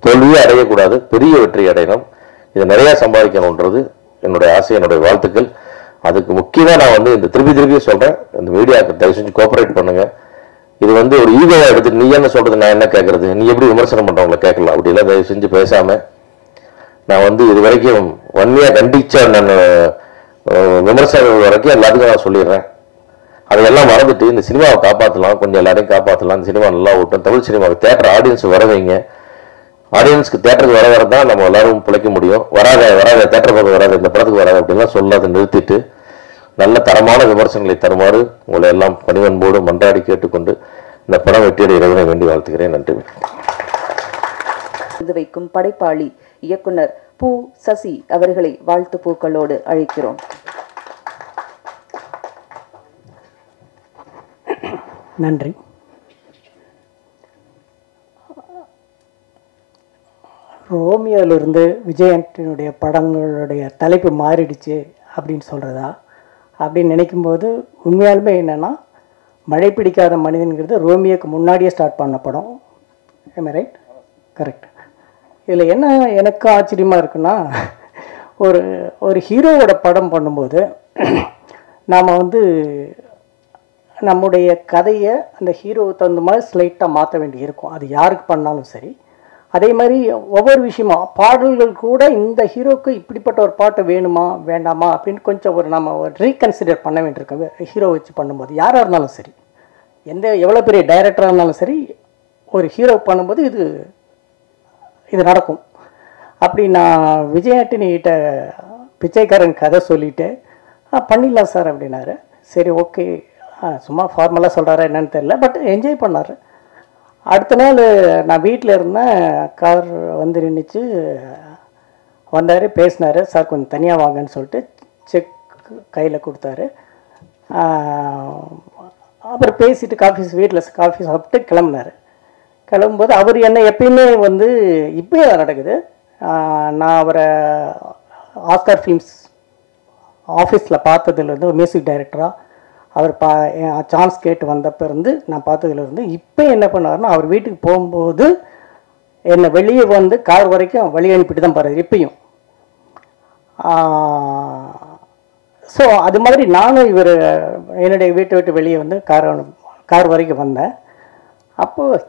தோல்வியே அடையக்கூடாது, பெரிய வெற்றி அடையணும், இதை நிறைய சம்பாதிக்கணுன்றது என்னுடைய ஆசை, என்னுடைய வாழ்த்துக்கள். அதுக்கு முக்கியமாக நான் வந்து இந்த திருப்பி சொல்கிறேன், இந்த மீடியாவுக்கு தயவு செஞ்சு கோஆப்ரேட் பண்ணுங்க. இது வந்து ஒரு ஈகோவை எடுத்துட்டு நீ என்ன சொல்றது நான் என்ன கேட்கறது, நீ எப்படி விமர்சனம் பண்ணுறவங்களை கேட்கலாம், அப்படிலாம் தயவு செஞ்சு பேசாமல் நான் வந்து இது வரைக்கும் வன்மையாக கண்டிச்ச நான் விமர்சனம் வரைக்கும் எல்லாத்துக்கும் நான் சொல்லிடுறேன். அதையெல்லாம் மறந்துட்டு இந்த சினிமாவை காப்பாற்றலாம், கொஞ்சம் எல்லாரையும் காப்பாற்றலாம், இந்த சினிமா நல்லா ஓட்டும், தமிழ் சினிமாவுக்கு தேட்டர் ஆடியன்ஸ் வர வைங்க. ஆடியன்ஸ்க்கு தேட்டருக்கு வர தான் நம்ம எல்லாரும் பிழைக்க முடியும். வராத தேட்டர் பார்க்க வராது, இந்த படத்துக்கு வராது அப்படின்லாம் சொல்லாத நிறுத்திட்டு நல்ல தரமான விமர்சனங்களை தருமாறு உங்களை எல்லாம் பணிவன்போடு மன்றாடி கேட்டுக்கொண்டு இந்த படம் வெற்றியடைய இறைவனை வேண்டி வாழ்த்துக்கிறேன். நன்றி. வைக்கும் படைப்பாளி இயக்குனர் பூ சசி அவர்களை வாழ்த்து பூக்களோடு அழைக்கிறோம். நன்றி. ரோமியோவிலிருந்து விஜயனுடைய படங்களுடைய தலைப்பு மாறிடுச்சு அப்படின்னு சொல்கிறதா அப்படின்னு நினைக்கும்போது உண்மையாலுமே என்னென்னா, மழை பிடிக்காத மனிதன்கிறது ரோமியோக்கு முன்னாடியே ஸ்டார்ட் பண்ண படம். ஏமே ரைட்? கரெக்ட். இதில் என்ன எனக்கு ஆச்சரியமாக இருக்குன்னா, ஒரு ஹீரோவோட படம் பண்ணும்போது நாம் வந்து நம்முடைய கதையை அந்த ஹீரோவுக்கு தகுந்த மாதிரி ஸ்லைட்டாக மாற்ற வேண்டி இருக்கும். அது யாருக்கு பண்ணாலும் சரி. அதே மாதிரி ஒவ்வொரு விஷயமா பாடல்கள் கூட இந்த ஹீரோவுக்கு இப்படிப்பட்ட ஒரு பாட்டு வேணுமா வேண்டாமா அப்படின்னு கொஞ்சம் நம்ம ரீகன்சிடர் பண்ண வேண்டியிருக்கோம். ஹீரோ வச்சு பண்ணும்போது யாராக இருந்தாலும் சரி, எவ்வளோ பெரிய டைரக்டராக இருந்தாலும் சரி, ஒரு ஹீரோ பண்ணும்போது இது நடக்கும். அப்படி நான் விஜய் ஆண்டனிகிட்ட பிச்சைக்காரன் கதை சொல்லிவிட்டு பண்ணிடலாம் சார் அப்படின்னாரு. சரி ஓகே, சும்மா ஃபார்மலாக சொல்கிறாரா என்னன்னு தெரியல, பட் என்ஜாய் பண்ணார். அடுத்த நாள் நான் வீட்டில் இருந்தேன், கார் வந்து நின்றுச்சு, வந்தார், பேசினார். சார் கொஞ்சம் தனியாக வாங்கன்னு சொல்லிட்டு செக் கையில் கொடுத்தாரு. அப்புறம் பேசிட்டு வீட்டில் காஃபி சாப்பிட்டு கிளம்புனார். கிளம்பும்போது அவர் என்ன எப்பயுமே வந்து இப்போயே தான் நடக்குது. நான் அவரை ஆஸ்கார் ஃபிலிம்ஸ் ஆஃபீஸில் பார்த்ததுலேருந்து ஒரு மியூசிக் டைரக்டராக அவர் சான்ஸ் கேட்டு வந்தப்போ இருந்து நான் பார்த்ததுலேருந்து இப்போ என்ன பண்ணாருன்னா, அவர் வீட்டுக்கு போகும்போது என்னை வெளியே வந்து கார் வரைக்கும் வழி அனுப்பிட்டு தான் போகிறார் இப்பயும். ஸோ அது மாதிரி நானும் என்னுடைய வீட்டை விட்டு வெளியே வந்து கார் வரைக்கும் வந்தேன். அப்போது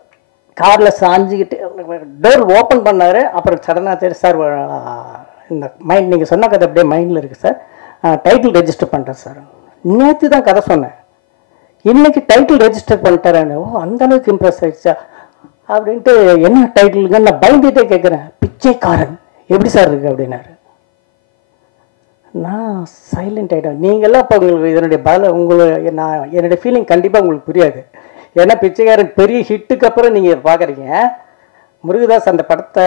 காரில் சாஞ்சிக்கிட்டு டோர் ஓப்பன் பண்ணார். அப்புறம் சடனாக சரி சார், இந்த மைண்ட் நீங்கள் சொன்ன கதை அப்படியே மைண்டில் இருக்குது சார், டைட்டில் ரெஜிஸ்டர் பண்ணுறேன் சார். நேற்று தான் கதை சொன்னேன், இன்றைக்கி டைட்டில் ரெஜிஸ்டர் பண்ணிட்டாரேன்னு. ஓ அந்தளவுக்கு இம்ப்ரெஸ் ஆகிடுச்சா அப்படின்ட்டு, என்ன டைட்டிலுங்க நான் பயந்துகிட்டே கேட்குறேன். பிச்சைக்காரன் எப்படி சார் இருக்குது அப்படின்னாரு. நான் சைலண்ட் ஆகிட்டேன். நீங்கள்லாம் இப்போ உங்களுக்கு இதனுடைய என்னுடைய ஃபீலிங் கண்டிப்பாக உங்களுக்கு புரியாது. ஏன்னா பிச்சைக்காரன் பெரிய ஹிட்டுக்கு அப்புறம் நீங்கள் பார்க்குறீங்க. முருகதாஸ் அந்த படத்தை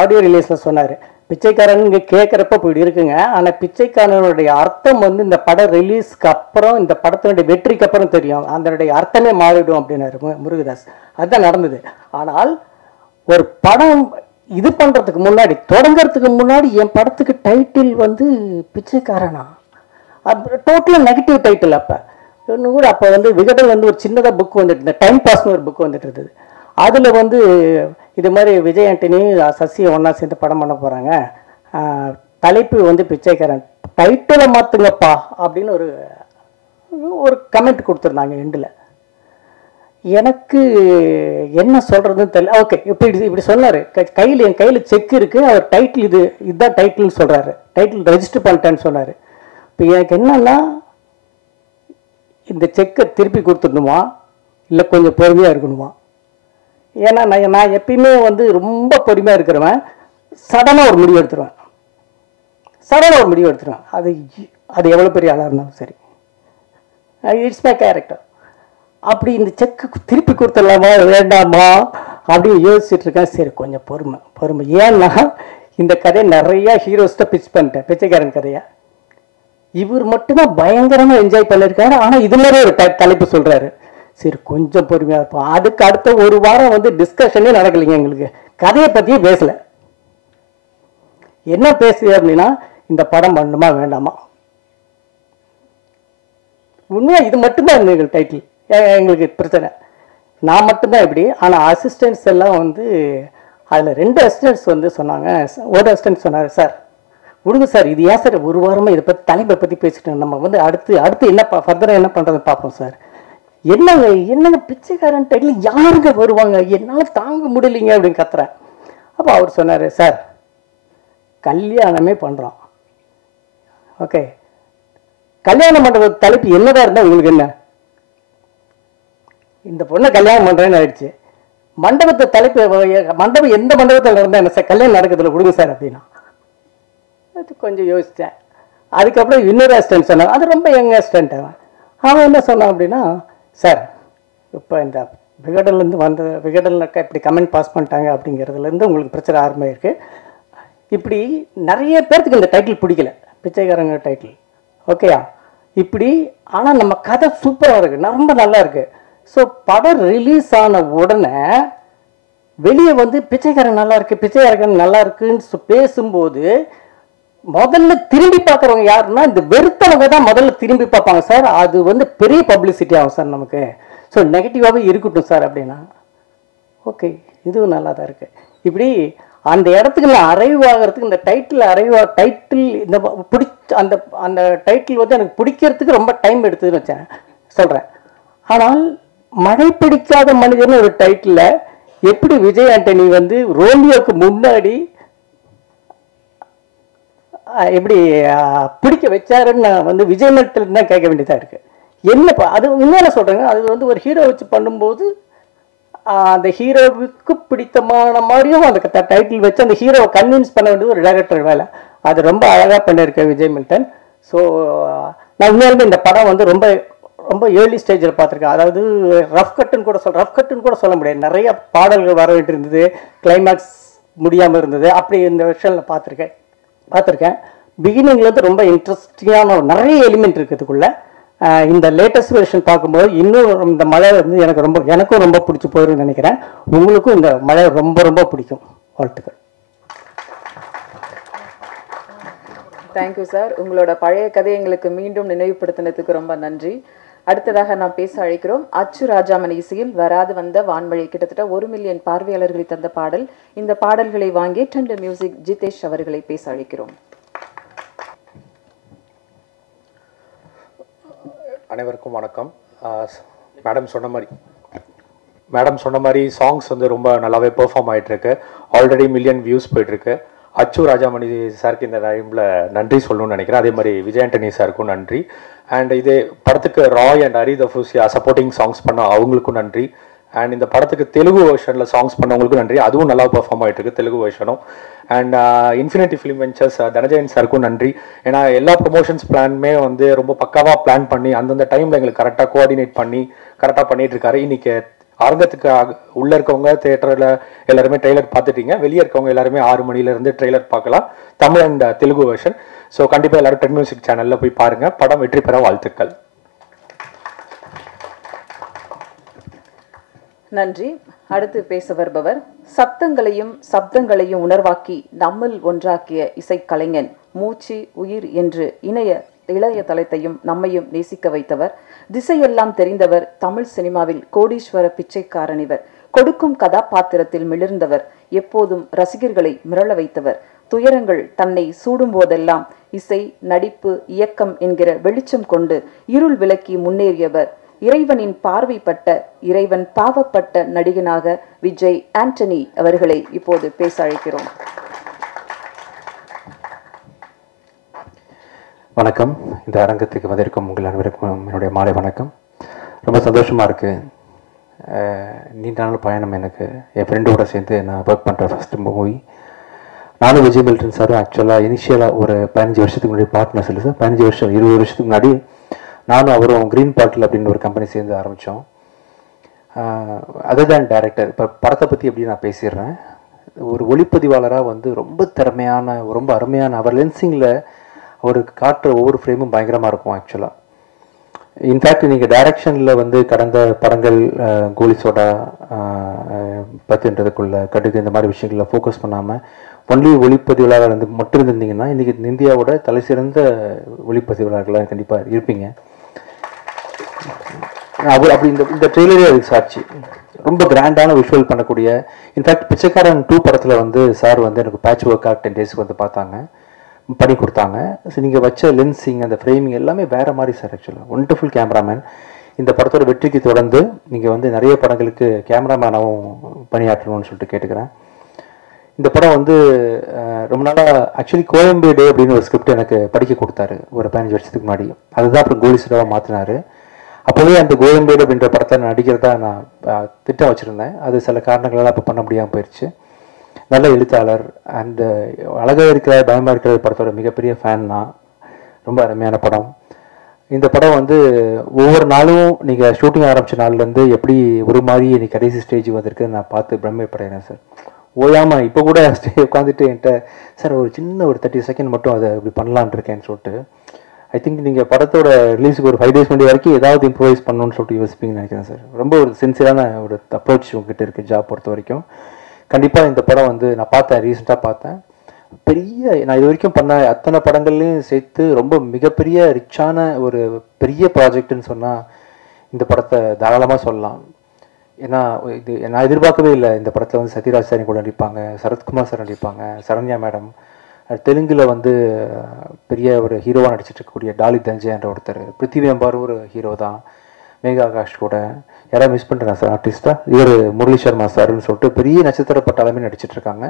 ஆடியோ ரிலீஸில் சொன்னார், பிச்சைக்காரன் இங்கே கேட்குறப்ப இப்படி இருக்குங்க, ஆனால் பிச்சைக்காரனுடைய அர்த்தம் வந்து இந்த படம் ரிலீஸ்க்கு அப்புறம், இந்த படத்தினுடைய வெற்றிக்கு அப்புறம் தெரியும், அதனுடைய அர்த்தமே மாறிடும் அப்படின்னாரு முருகதாஸ். அதுதான் நடந்தது. ஆனால் ஒரு படம் இது பண்ணுறதுக்கு முன்னாடி, தொடங்கிறதுக்கு முன்னாடி என் படத்துக்கு டைட்டில் வந்து பிச்சைக்காரனா, டோட்டலாக நெகட்டிவ் டைட்டில். இன்னும் கூட அப்போ வந்து விகடன் வந்து ஒரு சின்னதாக புக் வந்துட்டு இருந்தது, டைம் பாஸ்னு ஒரு புக் வந்துட்டு இருந்தது. அதில் வந்து இது மாதிரி விஜய் ஆண்டனி சசியை ஒன்றா சேர்ந்து படம் பண்ண போகிறாங்க, தலைப்பு வந்து பிச்சைக்காரன், டைட்டிலை மாற்றுங்கப்பா அப்படின்னு ஒரு கமெண்ட் கொடுத்துருந்தாங்க எண்டில். எனக்கு என்ன சொல்கிறதுன்னு தெரியல. ஓகே, இப்படி சொன்னார். என் கையில் செக் இருக்குது, அவர் டைட்டில் இதுதான் டைட்டில்னு சொல்கிறாரு, டைட்டில் ரெஜிஸ்டர் பண்ணிட்டேன்னு சொன்னார். இப்போ எனக்கு என்னன்னா, இந்த செக்கை திருப்பி கொடுத்துடணுமா இல்லை கொஞ்சம் பொறுமையாக இருக்கணுமா? ஏன்னா நான் எப்பயுமே வந்து ரொம்ப பொறுமையாக இருக்கிறவன். சடனாக ஒரு முடிவு எடுத்துருவேன். அது எவ்வளோ பெரிய ஆளாக இருந்தாலும் சரி, இட்ஸ் மை கேரக்டர். அப்படி இந்த செக்கு திருப்பி கொடுத்துடலாமா வேண்டாமா அப்படின்னு யோசிச்சுட்டு இருக்கேன். சரி கொஞ்சம் பொறுமை. ஏன்னா இந்த கதையை நிறையா ஹீரோஸ்ட்டை பிச் பண்ணிட்டேன், பிச்சைக்காரன் கதையை. இவர் மட்டும்தான் பயங்கரமாக என்ஜாய் பண்ணியிருக்காரு. ஆனால் இது மாதிரி ஒரு தலைப்பு சொல்கிறாரு. சரி கொஞ்சம் பொறுமையாக இருப்போம். அதுக்கு அடுத்த ஒரு வாரம் வந்து டிஸ்கஷனே நடக்கலைங்க எங்களுக்கு, கதையை பற்றியே பேசலை. என்ன பேசுது அப்படின்னா, இந்த படம் பண்ணணுமா வேண்டாமா. உண்மையாக இது மட்டும்தான் எங்களுக்கு டைட்டில், எங்களுக்கு பிரச்சனை. நான் மட்டும்தான் இப்படி. ஆனால் அசிஸ்டன்ட்ஸ் எல்லாம் வந்து அதில் 2 அசிஸ்டன்ட்ஸ் வந்து சொன்னாங்க. ஒரு அசிஸ்டன்ட் சொன்னார், சார் விடுங்க சார், இது ஏன் சார் ஒரு வாரமாக இதை பற்றி தலைப்பை பற்றி பேசிட்டோம், நம்ம வந்து அடுத்து என்ன ஃபர்தராக என்ன பண்ணுறதுன்னு பார்ப்போம் சார். என்னங்க பிச்சைக்காரன் டைட்டில் யாருங்க வருவாங்க, என்னால் தாங்க முடியலைங்க அப்படின்னு கத்துறேன். அப்போ அவர் சொன்னார், சார் கல்யாணமே பண்ணுறோம், ஓகே, கல்யாணம் பண்ணுற தலைப்பு என்னதான் இருந்தால் உங்களுக்கு என்ன, இந்த பொண்ணை கல்யாணம் பண்ணுறேன்னு ஆயிடுச்சு, மண்டபத்தை தலைப்பு மண்டபம் எந்த மண்டபத்தில் நடந்தால் என்ன சார், கல்யாணம் நடக்கிறதுல கொடுங்க சார் அப்படின்னா. அது கொஞ்சம் யோசித்தேன். அதுக்கப்புறம் இன்னொரு அசிஸ்டன்ட் சொன்னார், அது ரொம்ப யங் அசிஸ்டன்ட். அவன் என்ன சொன்னான் அப்படின்னா, சார் இப்போ இந்த விகடனில் இப்படி கமெண்ட் பாஸ் பண்ணிட்டாங்க அப்படிங்கிறதுலேருந்து உங்களுக்கு பிரச்சனை ஆரம்பமாயிருக்கு. இப்படி நிறைய பேர்த்துக்கு இந்த டைட்டில் பிடிக்கல, பிச்சைக்காரங்க டைட்டில், ஓகேயா இப்படி. ஆனால் நம்ம கதை சூப்பராக இருக்குது, ரொம்ப நல்லா இருக்குது. ஸோ படம் ரிலீஸ் ஆன உடனே வெளியே வந்து பிச்சைக்காரன் நல்லா இருக்குது, பிச்சைக்காரன் நல்லா இருக்குன்னு பேசும்போது முதல்ல திரும்பி பார்க்குறவங்க யாருன்னா இந்த வெறுத்தவங்க தான் முதல்ல திரும்பி பார்ப்பாங்க. சார் அது வந்து பெரிய பப்ளிசிட்டி ஆகும் சார் நமக்கு, ஸோ நெகட்டிவாகவே இருக்கட்டும் சார் அப்படின்னா. ஓகே, இதுவும் நல்லா தான் இருக்குது. இப்படி அந்த இடத்துக்கு நான் அரைவ் ஆகிறதுக்கு இந்த டைட்டில் இந்த அந்த டைட்டில் வந்து எனக்கு பிடிக்கிறதுக்கு ரொம்ப டைம் எடுத்துன்னு சொல்கிறேன். ஆனால் மழை பிடிக்காத மனிதன் ஒரு டைட்டில் எப்படி விஜய் ஆண்டனி வந்து ரோமியோக்கு முன்னாடி எப்படி பிடிக்க வச்சாருன்னு நான் வந்து விஜய் மெல்டன் தான் கேட்க வேண்டியதாக இருக்குது. என்னப்பா அது உண்மையில சொல்கிறேங்க, அது வந்து ஒரு ஹீரோ வச்சு பண்ணும்போது அந்த ஹீரோவுக்கு பிடித்தமான மாதிரியும் அந்த டைட்டில் வச்சு அந்த ஹீரோவை கன்வின்ஸ் பண்ண வேண்டியது ஒரு டைரக்டர் வேலை. அது ரொம்ப அழகாக பண்ணியிருக்கேன் விஜய் மெல்டன். ஸோ நான் உண்மையாலுமே இந்த படம் வந்து ரொம்ப ரொம்ப ஏர்லி ஸ்டேஜில் பார்த்துருக்கேன். அதாவது ரஃப் கட்டுன்னு கூட சொல்ல முடியாது. நிறைய பாடல்கள் வர வேண்டியிருந்தது, கிளைமேக்ஸ் முடியாமல் இருந்தது. அப்படி இந்த விஷயம்ல பார்த்துருக்கேன். பிகினிங்லேருந்து ரொம்ப இன்ட்ரெஸ்டிங்கான நிறைய எலிமெண்ட் இருக்கிறதுக்குள்ள இந்த லேட்டஸ்ட் வெர்ஷன் பார்க்கும்போது இன்னும் இந்த மழை வந்து எனக்கும் ரொம்ப பிடிச்சி போயிருன்னு நினைக்கிறேன். உங்களுக்கும் இந்த மழை ரொம்ப ரொம்ப பிடிக்கும். வாழ்த்துக்கள். Thank you sir. உங்களோட பழைய கதையை எங்களுக்கு மீண்டும் நினைவுபடுத்தினதுக்கு ரொம்ப நன்றி. அடுத்ததாக நாம் பேச அழைக்கிறோம் அச்சு ராஜாமணி இசையில் வராது வந்த வான்மழை. கிட்டத்தட்ட 1 மில்லியன் பார்வையாளர்களை தந்த பாடல். இந்த பாடல்களை வாங்கி டெண்டர் மியூசிக் ஜிதேஷ் அவர்களை பேச அழைக்கிறோம். அனைவருக்கும் வணக்கம். மேடம் சொன்ன மாதிரி சாங்ஸ் வந்து ரொம்ப நல்லாவே பெர்ஃபார்ம் ஆகிட்டுருக்கு. ஆல்ரெடி மில்லியன் வியூஸ் போயிட்டுருக்கு. அச்சு ராஜாமணி சாருக்கு இந்த டைமில் நன்றி சொல்லணும்னு நினைக்கிறேன். அதே மாதிரி விஜய் ஆண்டனி சாருக்கும் நன்றி. அண்ட் இதே படத்துக்கு ராய் அண்ட் ஹரி தஃபூசியா சப்போர்ட்டிங் சாங்ஸ் பண்ண அவங்களுக்கும் நன்றி. அண்ட் இந்த படத்துக்கு தெலுங்கு வெர்ஷனில் சாங்ஸ் பண்ணவங்களுக்கும் நன்றி. அதுவும் நல்லா பெர்ஃபார்ம் ஆகிட்டு இருக்கு தெலுங்கு வெர்ஷனும். And Infinity Film Ventures Dhananjayan சாருக்கும் நன்றி. ஏன்னா எல்லா ப்ரொமோஷன்ஸ் பிளானுமே வந்து ரொம்ப பக்காவாக பிளான் பண்ணி அந்தந்த டைமில் எங்களுக்கு கரெக்டாக கோஆர்டினேட் பண்ணி கரெக்டாக பண்ணிட்டு இருக்காரு. இன்னைக்கு அரங்கத்துக்கு உள்ள இருக்கவங்க தியேட்டரில் எல்லாருமே ட்ரெய்லர் பார்த்துட்டீங்க. வெளியே இருக்கவங்க எல்லாருமே 6 மணிலேருந்து ட்ரெய்லர் பார்க்கலாம், Tamil and Telugu version. So கண்டிப்பாக எல்லாரும் டென் மியூசிக் சேனலில் போய் பாருங்கள். படம் வெற்றி பெற வாழ்த்துக்கள். நன்றி. அடுத்து பேச வருபவர் சப்தங்களையும் சப்தங்களையும் உணர்வாக்கி நம்மில் ஒன்றாக்கிய இசைக்கலைஞன், மூச்சு உயிர் என்று இளைய தளத்தையும் நம்மையும் நேசிக்க வைத்தவர், திசையெல்லாம் தெரிந்தவர், தமிழ் சினிமாவில் கோடீஸ்வர பிச்சைக்காரன் இவர், கொடுக்கும் கதாபாத்திரத்தில் மிளிர்ந்தவர், எப்போதும் ரசிகர்களை மிரள வைத்தவர், துயரங்கள் தன்னை சூடும் போதெல்லாம் இசை நடிப்பு இயக்கம் என்கிற வெளிச்சம் கொண்டு இருள் விலக்கி முன்னேறியவர், இறைவனின் பார்வைப்பட்ட இறைவன் பாவப்பட்ட நடிகனாக விஜய் ஆண்டனி அவர்களை இப்போது பேச அழைக்கிறோம். வணக்கம். இந்த அரங்கத்துக்கு வந்திருக்கும் உங்கள் அனைவருக்கும் என்னுடைய மாலை வணக்கம். ரொம்ப சந்தோஷமாக இருக்குது. நீண்ட நாள் பயணம் எனக்கு. என் ஃப்ரெண்டோட சேர்ந்து நான் ஒர்க் பண்ணுற ஃபஸ்ட்டு மூவி. நானும் விஜய் மெல்டன் சாரும் ஆக்சுவலாக இனிஷியலாக ஒரு 15 வருஷத்துக்கு முன்னாடி பார்ட்னர்ஸ் இல்லை சார், 15 வருஷம் 20 வருஷத்துக்கு முன்னாடி நானும் அவரும் க்ரீன் பார்ட்டில் அப்படின்னு ஒரு கம்பெனி சேர்ந்து ஆரம்பித்தோம். அதர் தேன் டைரக்டர், இப்போ படத்தை பற்றி எப்படி நான் பேசிடுறேன். ஒரு ஒளிப்பதிவாளராக வந்து ரொம்ப திறமையான, ரொம்ப அருமையான, அவர் லென்சிங்கில் அவருக்கு காட்டுற ஒவ்வொரு ஃப்ரேமும் பயங்கரமாக இருக்கும் ஆக்சுவலாக. இன்ஃபேக்ட் நீங்கள் டைரக்ஷனில் வந்து கடந்த படங்கள் கோலி சோடா, பத்துன்றதுக்குள்ள கடுகு, இந்த மாதிரி விஷயங்களில் ஃபோக்கஸ் பண்ணாமல் ஒன்லி ஒளிப்பதிவாளர் வந்து மட்டும் இருந்தீங்கன்னா இன்றைக்கி இந்தியாவோட தலை சிறந்த ஒளிப்பதிவாளர்களாக கண்டிப்பாக இருப்பீங்க. அப்படி இந்த ட்ரெய்லரே அதுக்கு சாட்சி. ரொம்ப கிராண்டான விஷுவல் பண்ணக்கூடிய, இன்ஃபேக்ட் பிச்சைக்காரன் 2 படத்தில் வந்து சார் வந்து எனக்கு பேட்ச் ஒர்க்காக 10 டேஸ்க்கு வந்து பார்த்தாங்க, பண்ணி கொடுத்தாங்க. ஸோ நீங்கள் வச்ச லென்சிங், அந்த ஃப்ரேமிங் எல்லாமே வேறு மாதிரி சார். ஆக்சுவலாக ஒண்டர்ஃபுல் கேமராமேன். இந்த படத்தோட வெற்றிக்கு தொடர்ந்து நீங்கள் வந்து நிறைய படங்களுக்கு கேமராமேனாகவும் பணியாற்றணும்னு சொல்லிட்டு கேட்டுக்கிறேன். இந்த படம் வந்து ரொம்ப நாளாக ஆக்சுவலி கோயம்பேடு அப்படின்னு ஒரு ஸ்கிரிப்ட் எனக்கு படிக்க கொடுத்தாரு ஒரு 15 வருஷத்துக்கு முன்னாடி. அதுதான் அப்புறம் கோலி சோடாவாக மாற்றினார். அப்போவே அந்த கோயம்பேடு அப்படின்ற படத்தை நான் நடிக்கிறதா நான் திட்டம் வச்சுருந்தேன். அது சில காரணங்களால் அப்போ பண்ண முடியாமல் போயிடுச்சு. நல்ல எழுத்தாளர், அந்த அழகாக இருக்கிற பயமாக இருக்கிற படத்தோட மிகப்பெரிய ஃபேன் நான். ரொம்ப அருமையான படம். இந்த படம் வந்து ஒவ்வொரு நாளும் நீங்கள் ஷூட்டிங் ஆரம்பித்த நாள்லேருந்து எப்படி ஒரு மாதிரி இன்னைக்கு கடைசி ஸ்டேஜ் வந்திருக்கு நான் பார்த்து பிரம்மைப்படைகிறேன் சார். ஓயாமல் இப்போ கூட உட்காந்துட்டு என்கிட்ட சார் ஒரு சின்ன ஒரு 30 செகண்ட் மட்டும் அதை இப்படி பண்ணலான் இருக்கேன்னு சொல்லிட்டு. ஐ திங்க் நீங்கள் படத்தோட ரிலீஸுக்கு ஒரு 5 டேஸ் முன்னாடி வரைக்கும் ஏதாவது இம்ப்ரூவைஸ் பண்ணணும்னு சொல்லிட்டு யோசிப்பீங்கன்னு நினைக்கிறேன் சார். ரொம்ப ஒரு சின்சியரான ஒரு அப்ரோச் உங்ககிட்ட இருக்குது ஜாப் பொறுத்த வரைக்கும். கண்டிப்பாக இந்த படம் வந்து நான் பார்த்தேன், ரீசெண்டாக பார்த்தேன். நான் இது வரைக்கும் பண்ண அத்தனை படங்கள்லையும் சேர்த்து ரொம்ப மிகப்பெரிய ரிச்சான ஒரு பெரிய ப்ராஜெக்ட்னு சொன்னால் இந்த படத்தை தாராளமாக சொல்லலாம். ஏன்னா இது நான் எதிர்பார்க்கவே இல்லை. இந்த படத்தில் வந்து சத்யராஜ் சார் கூட நடிப்பாங்க, சரத்குமார் சார் நடிப்பாங்க, சரண்யா மேடம், தெலுங்கில் வந்து பெரிய ஒரு ஹீரோவாக நடிச்சிட்டு இருக்கக்கூடிய டாலி தஞ்சை என்ற ஒருத்தர், பிருத்திவி அம்பாரும் ஒரு ஹீரோ தான், மேகா ஆகாஷ் கூட யாராவது மிஸ் பண்ணுறேன் சார் ஆர்டிஸ்டா இவர் முரளி சர்மா சார்னு சொல்லிட்டு பெரிய நட்சத்திர பட்டாளமே நடிச்சிட்டு இருக்காங்க.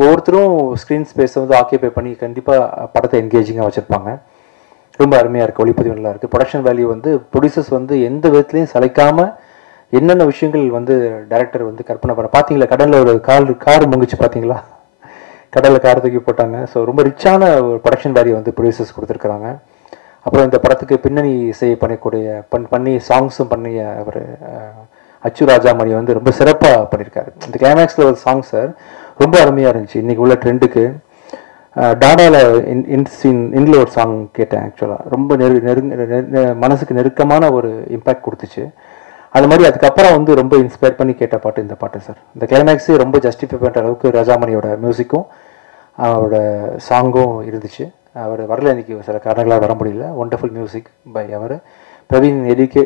ஒவ்வொருத்தரும் ஸ்க்ரீன் ஸ்பேஸை வந்து ஆக்கியபை பண்ணி கண்டிப்பாக படத்தை என்கேஜிங்காக வச்சுருப்பாங்க. ரொம்ப அருமையாக இருக்குது, ஒளிப்பதிவு நல்லா இருக்குது. ப்ரொடக்ஷன் வேல்யூ வந்து ப்ரொடியூசர்ஸ் வந்து எந்த விதத்துலையும் சளைக்காமல் என்னென்ன விஷயங்கள் வந்து டைரக்டர் வந்து கற்பனை பண்ண பார்த்தீங்களா? கடலில் ஒரு கார் முங்கிச்சு பார்த்தீங்களா? கடலில் கார் தூக்கி போட்டாங்க. ஸோ ரொம்ப ரிச்சான ஒரு ப்ரொடக்ஷன் வேல்யூ வந்து ப்ரொடியூசர்ஸ் கொடுத்துருக்குறாங்க. அப்புறம் இந்த படத்துக்கு பின்னணி இசை பண்ணி சாங்ஸும் பண்ணி அவர் அச்சு ராஜாமணி வந்து ரொம்ப சிறப்பாக பண்ணியிருக்காரு. இந்த கிளைமேக்ஸில் ஒரு சாங் சார் ரொம்ப அருமையாக இருந்துச்சு. இன்றைக்கி உள்ள ட்ரெண்டுக்கு டாடாவில் இன்ல ஒரு சாங் கேட்டேன். ஆக்சுவலாக ரொம்ப மனசுக்கு நெருக்கமான ஒரு இம்பேக்ட் கொடுத்துச்சு. அது மாதிரி அதுக்கப்புறம் வந்து ரொம்ப இன்ஸ்பயர் பண்ணி கேட்ட பாட்டு இந்த பாட்டு சார். இந்த கிளைமேக்ஸு ரொம்ப ஜஸ்டிஃபை பண்ணுற அளவுக்கு ராஜாமணியோட மியூசிக்கும் அவரோட சாங்கும் இருந்துச்சு. அவர் வரல, இன்றைக்கி சில காரணங்களாக வர முடியல. Wonderful music by our